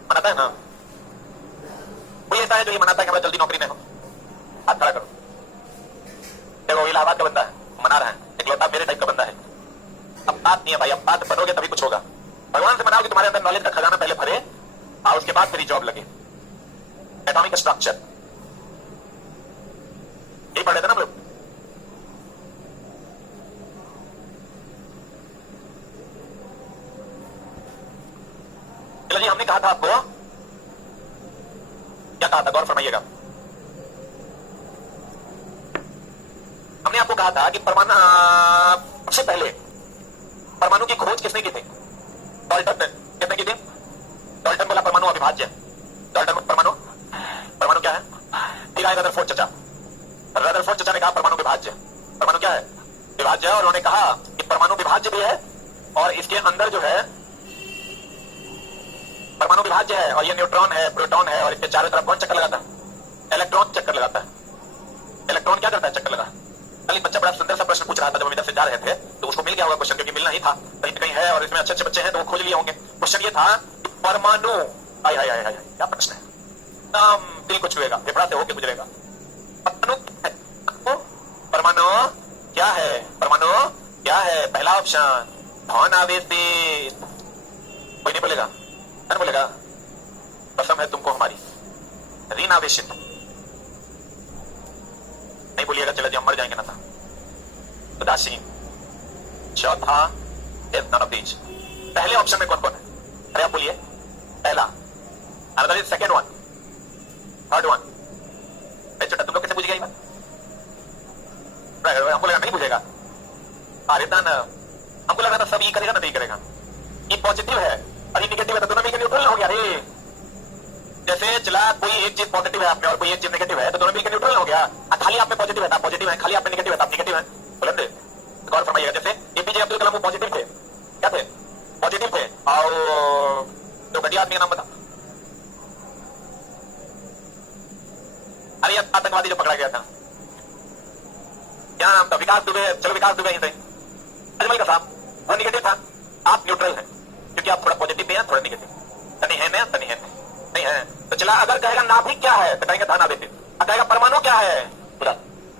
मनाता है ना कोई ऐसा है जो ये मनाता है कि हमें जल्दी नौकरी नहीं हो? हाथ खड़ा करो। देखो इलाहाबाद का बंदा है, मना रहा है, इकलौता मेरे टाइप का बंदा है। अब बात नहीं है भाई, अब बात बनोगे तभी कुछ होगा। भगवान से मनाओ कि तुम्हारे अंदर नॉलेज का खजाना पहले भरे, और उसके बाद तेरी जॉब लगे। एटॉमिक स्ट्रक्चर यही पढ़े थे ना हम लोग। चलो जी, हमने कहा था आपको, क्या कहा था? गौर फरमाइएगा। हमने आपको कहा था कि परमाणु सबसे पहले परमाणु की खोज किसने की थी? डाल्टन ने। किसने की थी? डाल्टन बोला परमाणु अविभाज्य। डाल्टन परमाणु क्या है? फिर आए रदरफोर्ड चचा। रदरफोर्ड चचा ने कहा परमाणु विभाज्य। परमाणु क्या है? विभाज्य है। और उन्होंने कहा कि परमाणु विभाज्य भी है, और इसके अंदर जो है परमाणु विभाज्य है, और ये न्यूट्रॉन है, प्रोटॉन है, और इसके चारों तरफ कौन चक्कर लगाता है? इलेक्ट्रॉन चक्कर लगाता है। इलेक्ट्रॉन क्या करता है? चक्कर लगा। कल एक बच्चा बड़ा सुंदर सा प्रश्न पूछ रहा था, जब हम इधर से जा रहे थे, तो उसको मिल गया होगा क्वेश्चन, क्योंकि मिलना ही था, कहीं कहीं है, और इसमें अच्छे अच्छे बच्चे हैं तो वो खोज लिए होंगे। क्वेश्चन ये था कि परमाणु, हाय हाय हाय हाय, क्या प्रश्न है? दिल को छुएगा, फेफड़ा से होके गुजरेगा। परमाणु क्या है? परमाणु क्या है? पहला ऑप्शन धन आवेशित। कोई नहीं बोलेगा? नहीं बोलेगा? कसम है तुमको हमारी। ऋण आवेशित नहीं बोलिएगा, चलो जी हम मर जाएंगे ना था। उदासीन। चौथा इज नन ऑफ दीज। पहले ऑप्शन में कौन कौन है? अरे आप बोलिए। पहला another is second one, third one. छोटा तुम लोग कैसे पूछ गया ये बात? हमको लगा नहीं पूछेगा। अरे हमको लगा था सब ये करेगा ना नहीं करेगा। ये पॉजिटिव है और ये निगेटिव है तो दोनों में न्यूट्रल हो गया। अरे जैसे चला कोई एक चीज पॉजिटिव है आप में और कोई एक चीज नेगेटिव है तो दोनों मिलकर न्यूट्रल हो गया। खाली आप में पॉजिटिव है तो आप पॉजिटिव है, खाली आप में नेगेटिव है तो आप नेगेटिव है। बुलंद गौर फरमाइएगा। जैसे एपीजे अब्दुल कलाम वो पॉजिटिव थे, क्या थे? पॉजिटिव थे। और जो घटिया आदमी का नाम बता, अरे आतंकवादी जो पकड़ा गया था, क्या नाम था? विकास दुबे। चलो विकास दुबे ही थे। अजमल का साहब वो निगेटिव था, आप न्यूट्रल हैं क्योंकि आप थोड़ा पॉजिटिव भी हैं थोड़ा निगेटिव, तनी है में तनी है नहीं है। तो चला अगर कहेगा नाभिक क्या है तो कहेंगे धनाभिक, कहेगा परमाणु क्या है पूरा।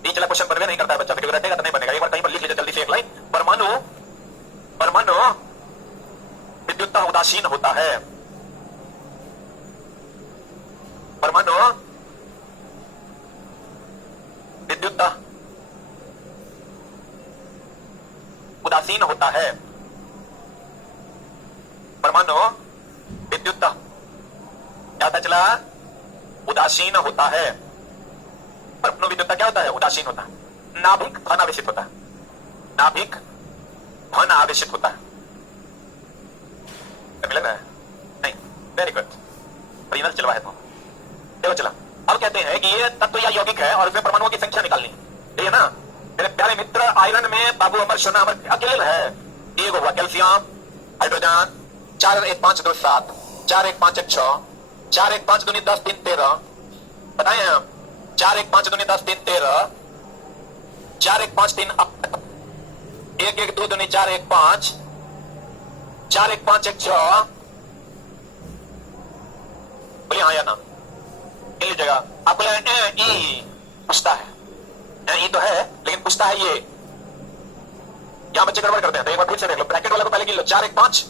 ये चला क्वेश्चन पर नहीं करता है बच्चा, क्योंकि रटेगा तो नहीं बनेगा। एक बार कहीं पर लिख लीजिए जल्दी से एक लाइन। परमाणु परमाणु विद्युतता उदासीन होता है। परमाणु विद्युतता उदासीन होता है। परमाणु विद्युतता क्या होता चला? उदासीन होता है। परमाणु विद्युतता क्या होता है? उदासीन होता है। नाभिक धन आवेशित होता है। नाभिक धन आवेशित होता है। मिला ना? नहीं, वेरी गुड, ओरिजिनल चलवा है तो देखो। चला अब कहते हैं कि ये तत्व या यौगिक है और इसमें परमाणुओं की संख्या निकालनी है ना मेरे प्यारे मित्र। आयरन में बाबू अमर सोना अमर अकेले है। एक हुआ कैल्शियम, हाइड्रोजन 4 1 5 2 7 4 1 5 1 6 4 1 5 2 10 3 13 बताए हम। 4 1 5 2 10 3 13 4 1 5 3 1 1 2 2 4 1 5 4 1 5 1 6। बोलिए हाँ या ना? इन लीजिएगा। आपको ई पूछता है, ई तो है लेकिन पूछता है ये। यहां बच्चे गड़बड़ करते हैं तो एक बार फिर से देख लो। ब्रैकेट वाला को पहले गिन लो। 4 1 5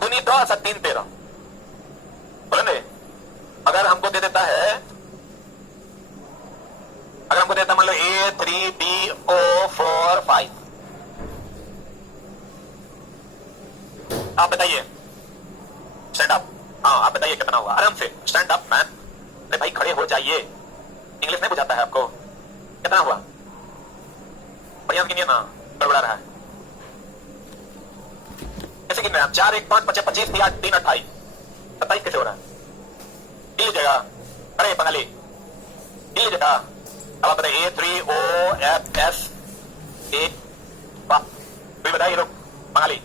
दूनी 10 3 13। बोले अगर हमको दे देता है, अगर हमको देता मान लो A3BO4 5, आप बताइए। Stand up. हाँ आप बताइए कितना हुआ आराम से। Stand up man. अरे भाई खड़े हो जाइए, इंग्लिश नहीं बुझाता है आपको। कितना हुआ? बढ़िया गिनिए ना, गड़बड़ा रहा है। कैसे गिन रहे हैं आप? 4 1 5 25 25 3 8 3 28 27 कैसे हो रहा है? गिन लीजिएगा। अरे बंगाली गिन लीजिएगा। अब आप बताइए A3OFS कोई बताइए लोग बंगाली।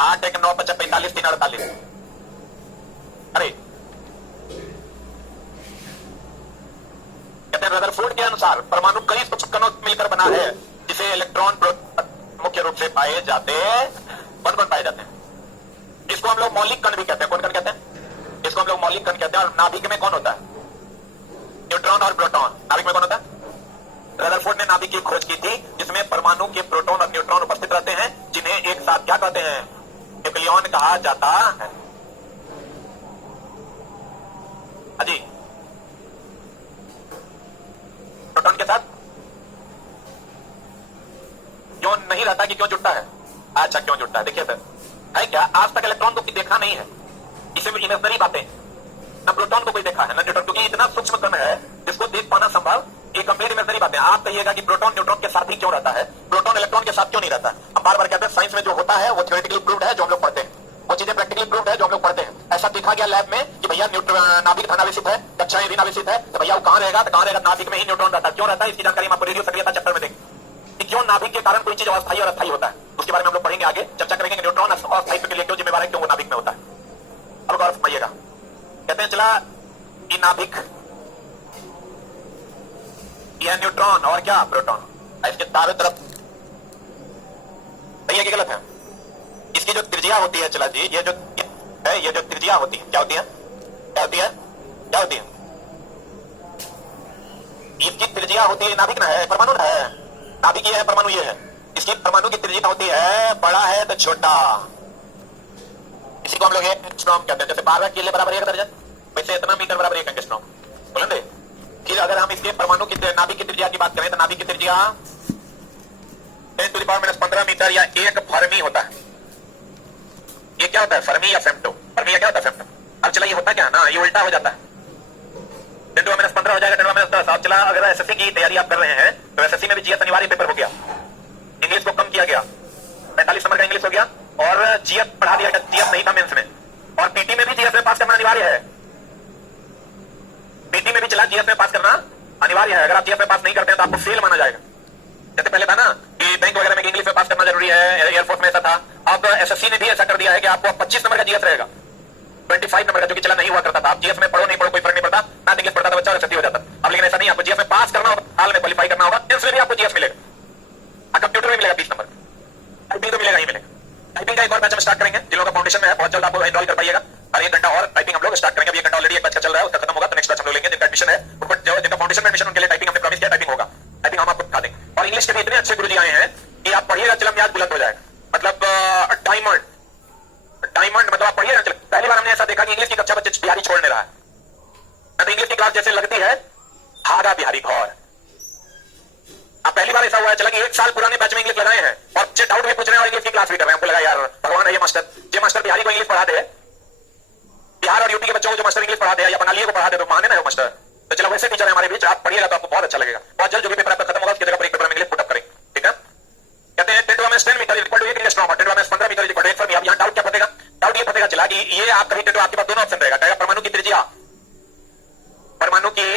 8 1 9 25 45 3 48। अरे कहते हैं रदरफोर्ड के अनुसार परमाणु कई सूक्ष्म कणों मिलकर बना है जिसे इलेक्ट्रॉन मुख्य रूप से पाए जाते कौन कौन पाए जाते हैं? इसको हम लोग मौलिक कण भी कहते हैं। कौन कण कहते हैं? इसको हम लोग मौलिक कण कहते हैं। और नाभिक में कौन होता है? न्यूट्रॉन और प्रोटॉन। नाभिक में कौन होता है? रदरफोर्ड ने नाभिक की खोज की थी जिसमें परमाणु के प्रोटॉन और न्यूट्रॉन उपस्थित रहते हैं जिन्हें एक साथ क्या कहते हैं? न्यूक्लियॉन कहा जाता है। अजी प्रोटॉन के साथ क्यों नहीं रहता कि क्यों जुड़ता है? अच्छा क्यों जुड़ता है देखिए सर, है क्या आज तक इलेक्ट्रॉन को देखा नहीं है, इसे में इमेजनरी बातें, ना प्रोटॉन को कोई देखा है ना न्यूट्रॉन, क्योंकि इतना सूक्ष्म कण है जिसको देख पाना संभव। ये कंप्लीट इमेजनरी बातें। आप कहिएगा कि प्रोटॉन न्यूट्रॉन के साथ ही क्यों रहता है, प्रोटॉन इलेक्ट्रॉन के साथ क्यों नहीं रहता? हम बार बार कहते हैं साइंस में जो होता है वो थ्योरेटिकली प्रूव्ड है, जो हम लोग पढ़ते हैं वो चीजें प्रैक्टिकली प्रूव्ड है जो हम लोग पढ़ते हैं। ऐसा दिखा गया लैब में कि भैया नाभिक धनावेशित है, कक्षा ऋण आवेशित है, तो भैया वो कहां रहेगा? तो कहां रहेगा? नाभिक में ही न्यूट्रॉन रहता है। क्यों रहता है इसकी जानकारी हम आपको रेडियो सक्रियता चैप्टर में देंगे कि क्यों नाभिक के कारण कोई चीज अस्थायी और अस्थायी होता है। उसके बारे में हम लोग पढ़ेंगे आगे, चर्चा करेंगे कि न्यूट्रॉन अस्थायित्व के लिए क्यों जिम्मेवार है, क्यों वो नाभिक में होता है। अब गौर समझिएगा। कहते हैं चला ये नाभिक, यह न्यूट्रॉन और क्या प्रोटॉन, इसके चारों तरफ भैया कि गलत है? इसकी जो त्रिज्या होती है चला जी, ये जो है, ये जो त्रिज्या होती है क्या होती है? क्या होती है? क्या होती है? इसकी त्रिज्या होती है, नाभिक ना है, परमाणु ना है, नाभिक ये है, परमाणु ये है। इसकी परमाणु की त्रिज्या होती है, बड़ा है तो छोटा, इसी को हम लोग एंगस्ट्रॉम कहते हैं। जैसे 12 किलो बराबर 1 दर्जन, वैसे इतना मीटर बराबर 1 एंगस्ट्रॉम। बोलेंगे फिर अगर हम इसके परमाणु की नाभिक की त्रिज्या की बात करें तो नाभिक की त्रिज्या 10⁻⁻15 मीटर या 1 फर्मी होता है। ये क्या होता है? फर्मी या फेम्टो? फर्मी क्या होता है फेम? अब चला ये होता क्या ना, ये उल्टा हो जाता है, 10⁻15 हो जाएगा 10⁻10। अब चला अगर एसएससी की तैयारी आप कर रहे हैं तो एसएससी में भी जीएस अनिवार्य पेपर हो गया, इंग्लिश को कम किया गया, 45 नंबर का इंग्लिश हो गया और जीएस बढ़ा दिया गया, जीएस नहीं था मेंस में, और पीटी में भी जीएस में पास करना अनिवार्य है, पीटी में भी चला जीएस में पास करना अनिवार्य है। अगर आप जीएस में पास नहीं करते हैं तो आपको फेल माना जाएगा। जैसे पहले था ना कि बैंक वगैरह में इंग्लिश में पास करना जरूरी है, एयरफोर्स में ऐसा था, अब एसएससी ने भी ऐसा कर दिया है कि आपको 25 नंबर का जीएस रहेगा, 25 नंबर का, जो कि चला नहीं हुआ करता था। आप जीएस में पढ़ो नहीं पढ़ो कोई फर्क नहीं पड़ता, ना इंग्लिश पढ़ता था बच्चा और एसएससी हो जाता। अब लेकिन ऐसा नहीं, आपको जीएस में पास करना होगा, हाल में क्वालिफाई करना होगा, मेंस में भी आपको जीएस मिलेगा, कंप्यूटर में मिलेगा 20 नंबर, टाइपिंग तो मिलेगा ही मिलेगा। टाइपिंग का एक और बैच हम स्टार्ट करेंगे, जिन लोगों का फाउंडेशन में है बहुत जल्द आप एनरोल कर पाइएगा, और 1 घंटा और टाइपिंग हम लोग स्टार्ट करेंगे। अभी 1 घंटा ऑलरेडी एक बैच का चल रहा है, उसका खत्म होगा तो नेक्स्ट बैच हम लोग लेंगे। जिनका एडमिशन है उनको, जो जिनका फाउंडेशन में एडमिशन, उनके लिए टाइपिंग हमने प्रॉमिस किया, टाइपिंग होगा, टाइपिंग हम आपको सिखा देंगे। और इंग्लिश के भी इतने अच्छे गुरुजी आए हैं कि आप पढ़िएगा चिलम याद बुलंद हो जाएगा, मतलब डायमंड डायमंड, मतलब आप पढ़िएगा। पहली बार हमने ऐसा देखा कि इंग्लिश की कक्षा बच्चे बिहारी छोड़ने रहा है, तो इंग्लिश की क्लास जैसे लगती है हागा बिहारी घौर। अब पहली बार ऐसा हुआ है चला कि 1 साल पुराने बैच में इंग्लिश लगाए हैं और बच्चे डाउट में पूछ रहे हैं और इंग्लिश की क्लास भी कर रहे हैं। हमको लगा यार भगवान है ये मास्टर बिहारी को इंग्लिश पढ़ा दे, बिहार और यूपी के बच्चों को जो मास्टर इंग्लिश पढ़ा दे या बंगाली को पढ़ा दे तो माने ना वो मास्टर। तो चलो वैसे टीचर है हमारे बीच, आप पढ़िएगा तो आपको बहुत अच्छा लगेगा। बहुत जल्द जो भी पेपर आपका खत्म होगा उसकी जगह पर एक पेपर में इंग्लिश पुट अप करेंगे, ठीक है। कहते हैं 10 meter equal to 1 English normal, 10 meter equal to 1 fermi. अब यहाँ डाउट क्या फटेगा? डाउट ये फटेगा चला कि ये आप कभी आपके पास दोनों ऑप्शन रहेगा, कहेगा परमाणु की त्रिज्या, परमाणु की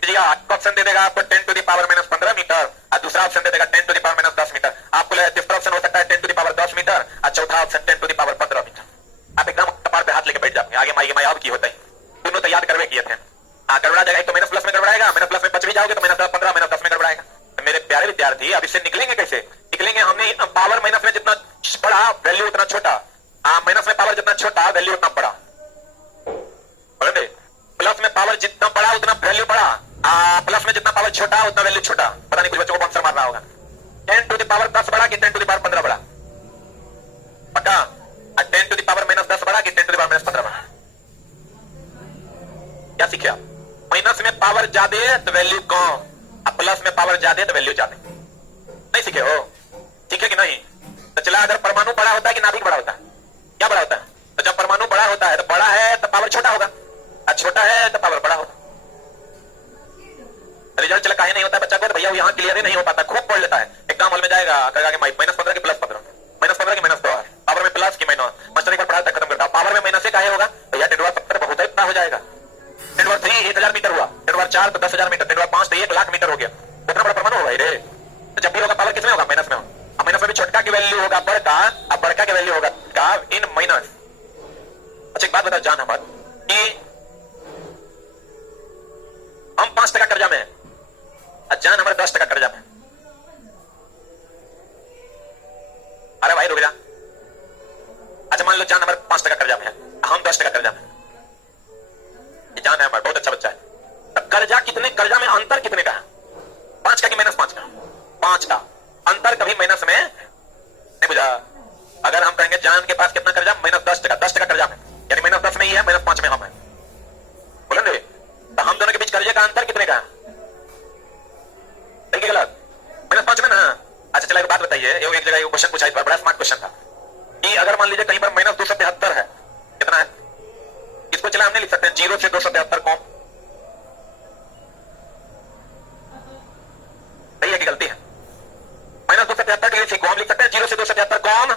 त्रिज्या ऑप्शन दे देगा आपको 10⁻⁻15 मीटर, और दूसरा ऑप्शन दे देगा 10⁻10 मीटर। आपको तीसरा ऑप्शन हो सकता है 10⁻10 मीटर, और चौथा ऑप्शन 10⁻15 मीटर। आप एकदम कपार पे हाथ लेके बैठ जाओगे, आगे माई अब की होता है, दोनों तो याद करवे किए थे। गड़बड़ा जाएगा, एक तो माइनस प्लस में गड़बड़ाएगा, माइनस प्लस में बच भी जाओगे तो -15 -10 में गड़बड़ाएगा। तो मेरे प्यारे विद्यार्थी अब इससे निकलेंगे कैसे? निकलेंगे, हमने पावर माइनस में जितना बड़ा वैल्यू उतना छोटा, माइनस में पावर जितना छोटा वैल्यू उतना बड़ा, प्लस में पावर जितना बड़ा उतना वैल्यू बड़ा, प्लस में जितना पावर छोटा उतना वैल्यू छोटा। पता नहीं कुछ बच्चों को आंसर मार रहा होगा, 10⁻10 बड़ा कि 10⁻15 बड़ा? पक्का 10⁻−10 बड़ा कि 10⁻−15 बड़ा? क्या सीखे आप? माइनस में पावर ज्यादा है तो वैल्यू कम, अब प्लस में पावर ज्यादा है तो वैल्यू ज्यादा। नहीं सीखे हो? सीखे कि नहीं? तो चला, अगर परमाणु बड़ा होता है कि नाभिक बड़ा होता है? क्या बड़ा होता है? तो जब परमाणु बड़ा होता है तो बड़ा है तो पावर छोटा होगा, और छोटा है तो पावर बड़ा होगा। रिजल्ट चला काहे नहीं होता है बच्चा को? तो भैया वो यहाँ क्लियर ही नहीं हो पाता, खूब पढ़ लेता है, एग्जाम हॉल में जाएगा कहेगा कि -15 की +15, -15 की -10, पावर में प्लस की माइनस, मास्टर एक बार पढ़ाता खत्म करता। पावर में माइनस से काहे होगा? भैया 10⁻70 बहुत ही बड़ा हो जाएगा, 10⁻3 1000 मीटर हुआ, 10⁻4 तो 10,000 मीटर, 10⁻5 तो 1 लाख मीटर हो गया। कितना बड़ा परमाणु होगा रे? तो जब भी होगा पावर किसमें होगा? माइनस में होगा। अब माइनस में भी छोटका की वैल्यू होगा बड़का, अब बड़का की वैल्यू होगा का इन माइनस। अच्छा एक बात बता जान हमार कि हम 5 टका कर्जा में है, जान हमारे 10 टका कर्जा में। अरे भाई रुक जा, अच्छा मान लो जान हमारे 5 टका कर्जा में है, हम 10 टका कर्जा में। जान है हमारा बहुत अच्छा बच्चा है, तो कर्जा कितने, कर्जा में अंतर कितने का है? 5 का कि -5 का? 5 का अंतर कभी माइनस में नहीं बुझा। अगर हम कहेंगे जान के पास कितना कर्जा? -10 टका, 10 टका कर्जा में, यानी -10 में ही है, -5 में हम है, बोलेंगे। तो हम दोनों के बीच कर्जे का अंतर कितने का है? देखिए गलत, -5 में ना। अच्छा चला एक बात बताइए, एक जगह क्वेश्चन पूछा इस बार, बड़ा स्मार्ट क्वेश्चन था कि अगर मान लीजिए कहीं पर -273 है, कितना है? इसको चला हमने लिख सकते हैं 0 से 273 कौन? सही है कि गलती है? -273 डिग्री से हम लिख सकते हैं 0 से 273 कौन?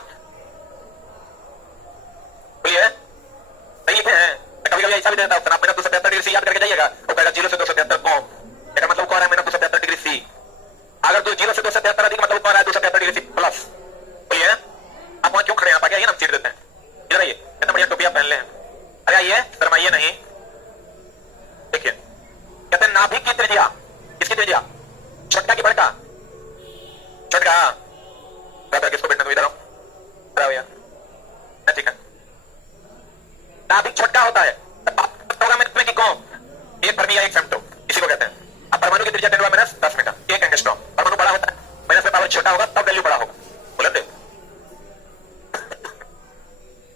बोलिए, सही लिखे हैं? कभी कभी ऐसा भी देता है, आप -273 डिग्री से याद करके जाइएगा, वो कहेगा 0 से 273 कौन, इसका मतलब कौन है? -273 डिग्री सी। अगर तो 0 से 273 अधिक मतलब कौन है? 273 डिग्री सी प्लस। बोलिए, आप वहां क्यों खड़े हैं? आप आगे आइए ना, हम सीट देते हैं। इधर आइए, कितना बढ़िया टोपिया पहन ले हैं। अरे आइए, शर्माइए नहीं। देखिए कहते हैं नाभिक की त्रिज्या, किसकी त्रिज्या? छोटका की बड़का? छोटका। किसको बैठना? इधर आओ यार, ठीक है। नाभिक छोटका होता है होगा में कि कौन? एक फर्मी या एक फेम्टो, इसी को कहते हैं। अब परमाणु की त्रिज्या 10⁻10 मीटर, 1 एंगस्ट्रॉम। परमाणु बड़ा होता है, माइनस में पावर छोटा होगा तब वैल्यू बड़ा होगा, बोले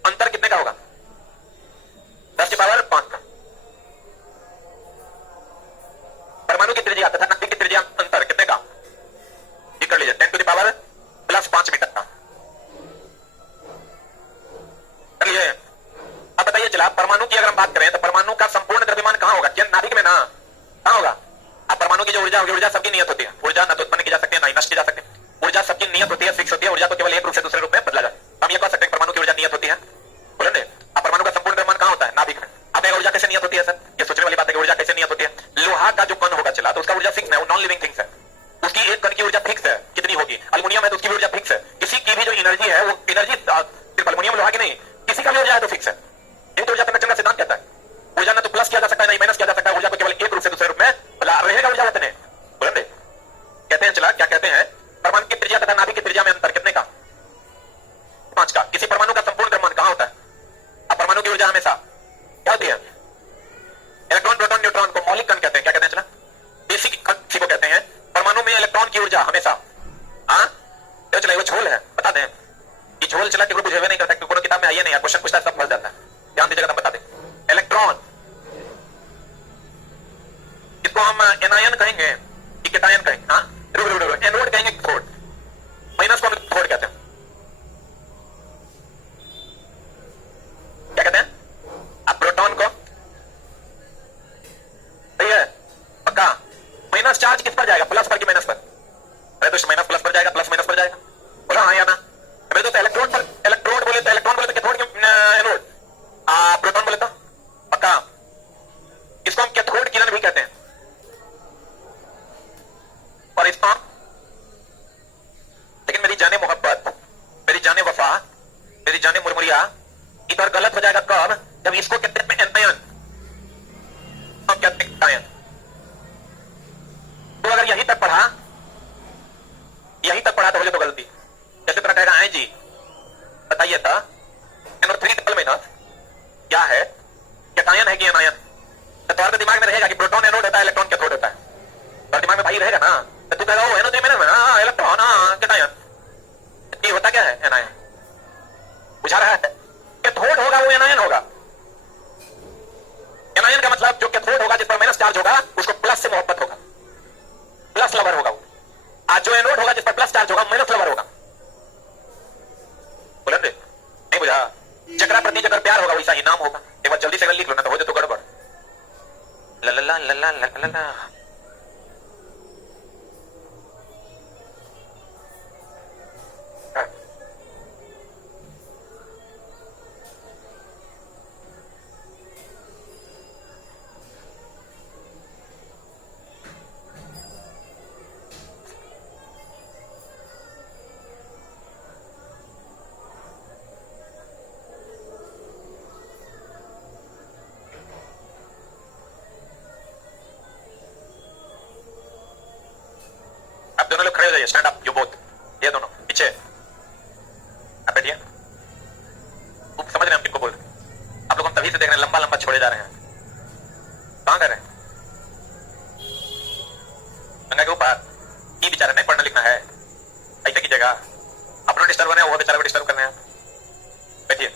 अंतर कितने का होगा? 10 की पावर 5 का। परमाणु की त्रिज्या तथा नाभिक की त्रिज्या अंतर कितने का? ये कर लीजिए, 10⁻+5 मीटर का कर लीजिए। बात करें तो परमाणु का संपूर्ण द्रव्यमान कहां होगा? क्या नाभिक में ना? कहां होगा? अब परमाणु की जो ऊर्जा होगी, ऊर्जा सबकी नियत होती है। ऊर्जा न तो उत्पन्न की जा सकती है, ना ही नष्ट की जा सकती है। ऊर्जा सबकी नियत होती है, फिक्स होती है। ऊर्जा को केवल एक रूप से दूसरे रूप में बदला जाता है। हम ये कह सकते हैं परमाणु की ऊर्जा नियत होती है, बोले नहीं? अब परमाणु का संपूर्ण द्रव्यमान कहां होता है? नाभिक में। अब ऊर्जा कैसे नियत होती है सर? ये सोचने वाली बात है कि ऊर्जा कैसे नियत होती है। लोहा का जो कण होगा चला तो उसका ऊर्जा फिक्स है, वो नॉन लिविंग थिंग्स है। उसकी एक कण की ऊर्जा फिक्स है, कितनी होगी? अल्युमिनियम है तो उसकी ऊर्जा फिक्स है। किसी की भी जो एनर्जी है वो एनर्जी सिर्फ अल्युमिनियम लोहा की नहीं, किसी का भी ऊर्जा है तो फिक्स है। ये तो ऊर्जा संरक्षण का सिद्धांत कहता है ऊर्जा ना तो प्लस किया जा सकता है, ना ही माइनस किया जा सकता है। ऊर्जा को केवल एक रूप से दूसरे रूप में रहेगा ऊर्जा होते हैं। बोलेंगे कहते हैं चला क्या कहते हैं? परमाणु की त्रिज्या तथा नाभिक की त्रिज्या में अंतर कितने का? 5 का। किसी परमाणु का संपूर्ण द्रव्यमान कहां होता है? अब परमाणु की ऊर्जा हमेशा क्या होती है? इलेक्ट्रॉन प्रोटॉन न्यूट्रॉन को मौलिक कण कहते हैं। क्या कहते हैं चला? बेसिक कण को कहते हैं। परमाणु में इलेक्ट्रॉन की ऊर्जा हमेशा तो चला वो झोल है, बता दें ये झोल चला कि बुझे हुए नहीं करता, क्योंकि किताब में आइए नहीं, क्वेश्चन पूछता है सब फंस जाता है। ध्यान दीजिएगा, हम बता दें। इलेक्ट्रॉन इसको हम एनायन कहेंगे कि कैटायन कहेंगे? हाँ, एनोड कहेंगे, कैथोड। माइनस को हम कैथोड कहते हैं। क्या कहते हैं? अब प्रोटॉन को सही है पक्का। माइनस चार्ज किस पर जाएगा? प्लस पर कि माइनस पर? अरे तो माइनस प्लस पर जाएगा, प्लस माइनस पर जाएगा। बोला हाँ या ना? अरे तो इलेक्ट्रॉन पर, इलेक्ट्रोड बोले तो इलेक्ट्रॉन बोले तो कैथोड की एनोड, प्रोटॉन बोले तो पक्का। इसको हम कैथोड किरण भी कहते हैं। और इसको लेकिन मेरी जाने मोहब्बत, मेरी जाने वफा, मेरी जाने मुरमुरिया, इधर गलत हो जाएगा कब? जब इसको कहते हैं एनायन, हम कहते हैं कैटायन। तो अगर यहीं तक पढ़ा तो हो गया तो गलती। जैसे तरह कहेगा जी बताइए था NO3 डबल माइनस क्या है? कैटायन है कि एनायन? तो तुम्हारे दिमाग में रहेगा कि प्रोटॉन एनोड होता है, इलेक्ट्रॉन कैथोड होता है। तो दिमाग में भाई रहेगा ना, तो तू कहेगा NO3 माइनस इलेक्ट्रॉन कैटायन। ये होता क्या है? एनायन। बुझा रहा है? कैथोड होगा वो एनायन होगा। एनायन का मतलब जो कैथोड होगा जिस पर माइनस चार्ज होगा उसको प्लस से मोहब्बत होगा, प्लस लवर होगा वो। आज जो एनोड होगा जिस पर प्लस चार्ज होगा माइनस लवर होगा। बोले नहीं बुझा? जकरा प्रति जकर प्यार होगा वैसा इनाम होगा। एक बार जल्दी से लिख लो ना तो हो जाए तो गड़बड़। लल्ला लल्ला लल्ला। दोनों लोग खड़े हो जाइए, स्टैंड अप यू बोथ। ये दोनों पीछे आप बैठिए। समझ रहे हैं हम किनको बोल रहे हैं? आप लोग हम तभी से देख रहे हैं लंबा लंबा छोड़े जा रहे हैं। कहां कर रहे हैं? गंगा के ऊपर। ये बेचारा नहीं पढ़ना लिखना है, ऐसे कीजिएगा। अपना डिस्टर्ब करना है, वो बेचारा को डिस्टर्ब करना है। बैठिए।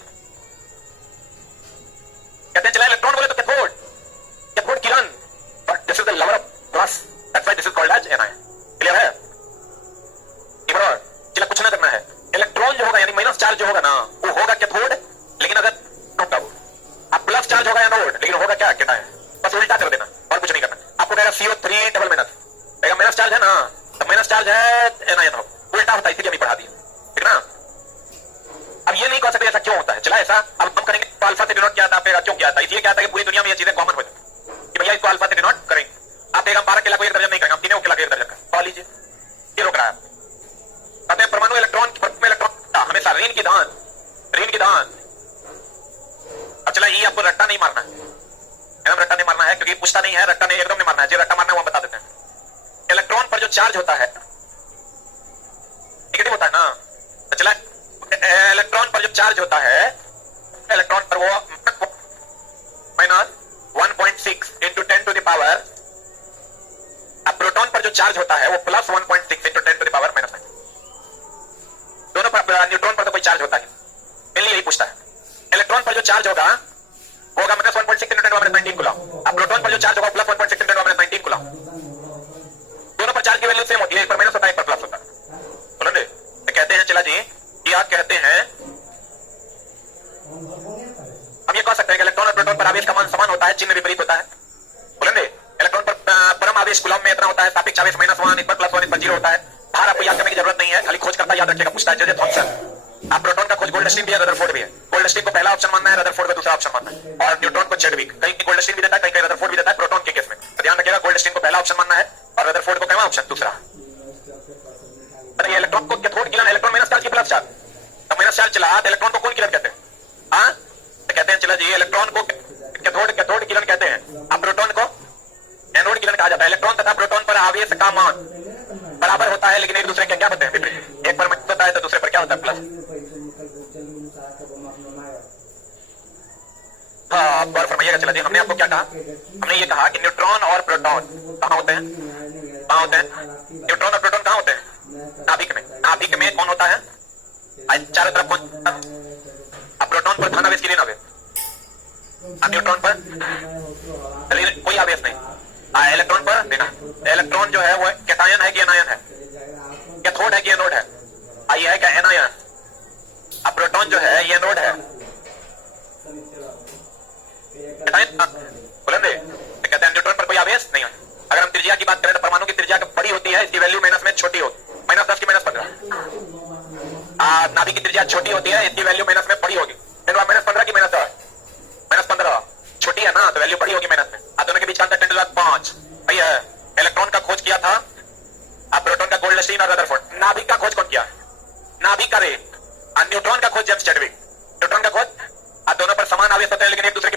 कहते हैं चला इलेक्ट्रॉन बोले तो कैथोड, कैथोड किरण, but this is the lover of plus, that's why this is called as anion. Clear है? चला कुछ ना करना है। इलेक्ट्रॉन जो होगा यानी माइनस चार्ज जो होगा ना वो होगा कैथोड, लेकिन अगर अब प्लस चार्ज होगा एनोड, लेकिन होगा क्या? कैटायन। बस उल्टा कर देना और कुछ नहीं करना। आपको कहेगा CO3 डबल माइनस, कहेगा माइनस चार्ज है ना, तो माइनस चार्ज है एनायन हो, उल्टा होता है, इसलिए नहीं पढ़ा दिया, ठीक ना? अब ये नहीं कह सकते ऐसा क्यों होता है। चला ऐसा अब हम करेंगे तो अल्फा से डिनोट क्या था, आप क्यों क्या था? इसलिए क्या था कि पूरी दुनिया में ये चीजें कॉमन हो जाए कि भैया इसको अल्फा से डिनोट करेंगे। आप एक 12 केला को 1 दर्जन नहीं करेंगे, हम 3 केला को 1 दर्जन करें। पा लीजिए, ये रोक रहा है। कहते हैं परमाणु इलेक्ट्रॉन में इलेक्ट्रॉन हमेशा ऋण की धान, ऋण की धान। अब चला ये आपको रट्टा नहीं मारना है, एकदम रट्टा नहीं मारना है, क्योंकि पूछता नहीं है, रट्टा नहीं एकदम नहीं मारना है। जो रट्टा मारना है वो हम बता देते हैं। इलेक्ट्रॉन पर जो चार्ज होता है नेगेटिव होता है ना, तो चला इलेक्ट्रॉन पर जो चार्ज होता है, इलेक्ट्रॉन पर वो minus 1.6 into 10 to the power. अब प्रोटॉन पर जो चार्ज होता है वो plus 1.6 into 10 to the power minus 9। दोनों पर, न्यूट्रॉन पर तो कोई चार्ज होता है, मेनली यही पूछता है। इलेक्ट्रॉन पर जो चार्ज होगा माइनस 1.6 इंटू 10 टू 19 कूलम। अब प्रोटॉन पर जो चार्ज होगा प्लस 1.6 इंटू 10 टू 19 कूलम। दोनों पर चार्ज की वैल्यू सेम होती है, एक पर माइनस होता है, एक पर प्लस होता है। बोलो ने तो कहते हैं चला जी ये आप कहते हैं, हम ये कह सकते हैं कि इलेक्ट्रॉन और प्रोटॉन पर आवेश का मान समान होता है, चिन्ह विपरीत होता है। बोलेंगे इलेक्ट्रॉन पर परम आवेश कूलम में इतना होता है, सापेक्ष आवेश -1, इस पर +1, इस पर 0 होता है। भार आपको याद करने की जरूरत नहीं है, खाली खोज करता याद रखिएगा, पूछता है जे थॉमसन। आप प्रोटॉन का खोज गोल्डस्टीन भी है, रदरफोर्ड भी है। गोल्डस्टीन को पहला ऑप्शन मानना है, रदरफोर्ड को दूसरा ऑप्शन मानना है, और न्यूट्रॉन को चैडविक। कहीं गोल्डस्टीन भी देता है, कहीं रदरफोर्ड भी देता है प्रोटॉन के केस में। तो ध्यान रखिएगा, गोल्डस्टीन को पहला ऑप्शन मानना है और रदरफोर्ड को पहला ऑप्शन दूसरा। इलेक्ट्रॉन को कैथोड किरण, इलेक्ट्रॉन माइनस चार्ज की प्लस चार्ज, तो माइनस चार्ज चला तो इलेक्ट्रॉन को कौन किरण कहते हैं? हाँ, तो कहते हैं चलो जी इलेक्ट्रॉन को कैथोड किरण कहते हैं। अब प्रोटॉन को एनोड किरण कहा जाता है। इलेक्ट्रॉन तथा प्रोटॉन पर आवेश का मान बराबर होता है, लेकिन एक दूसरे के क्या होते हैं विपरीत। एक पर माइनस होता है तो दूसरे पर क्या होता है प्लस। हाँ, गौर फरमाइएगा। चला जी, हमने आपको क्या कहा? हमने ये कहा कि न्यूट्रॉन और प्रोटॉन कहाँ होते हैं? कहाँ होते हैं? न्यूट्रॉन और प्रोटॉन कहाँ होते हैं? नाभिक में। नाभिक में कौन होता है? चारों तरफ कौन? अब प्रोटॉन पर धन आवेश के लिए नावेश, न्यूट्रॉन पर कोई आवेश नहीं, इलेक्ट्रॉन पर बिना। इलेक्ट्रॉन जो है वो कैटायन है कि एनायन है? कैथोड है कि एनोड है? ये है क्या? एनायन। अब प्रोटॉन जो है ये एनोड है। बोलेंगे कहते हैं न्यूट्रॉन पर कोई आवेश नहीं है। अगर हम त्रिज्या की बात करें तो परमाणु की त्रिज्या बड़ी होती है, इसकी वैल्यू माइनस में छोटी होती है, -10 की -15। नाभिक की त्रिज्या छोटी होती है, इसकी वैल्यू माइनस में बड़ी होगी। -15 की -15 छोटी है ना, तो वैल्यू बड़ी होगी माइनस में। दोनों के बीच का अंतर 10⁵ भैया। इलेक्ट्रॉन का खोज किया था, प्रोटॉन का गोल्डस्टीन और रदरफोर्ड। नाभिक का खोज कौन किया? नाभिक का रे। न्यूट्रॉन का खोज जेम्स चैडविक। न्यूट्रॉन का खोज, दोनों पर समान आवेश होते हैं लेकिन एक दूसरे के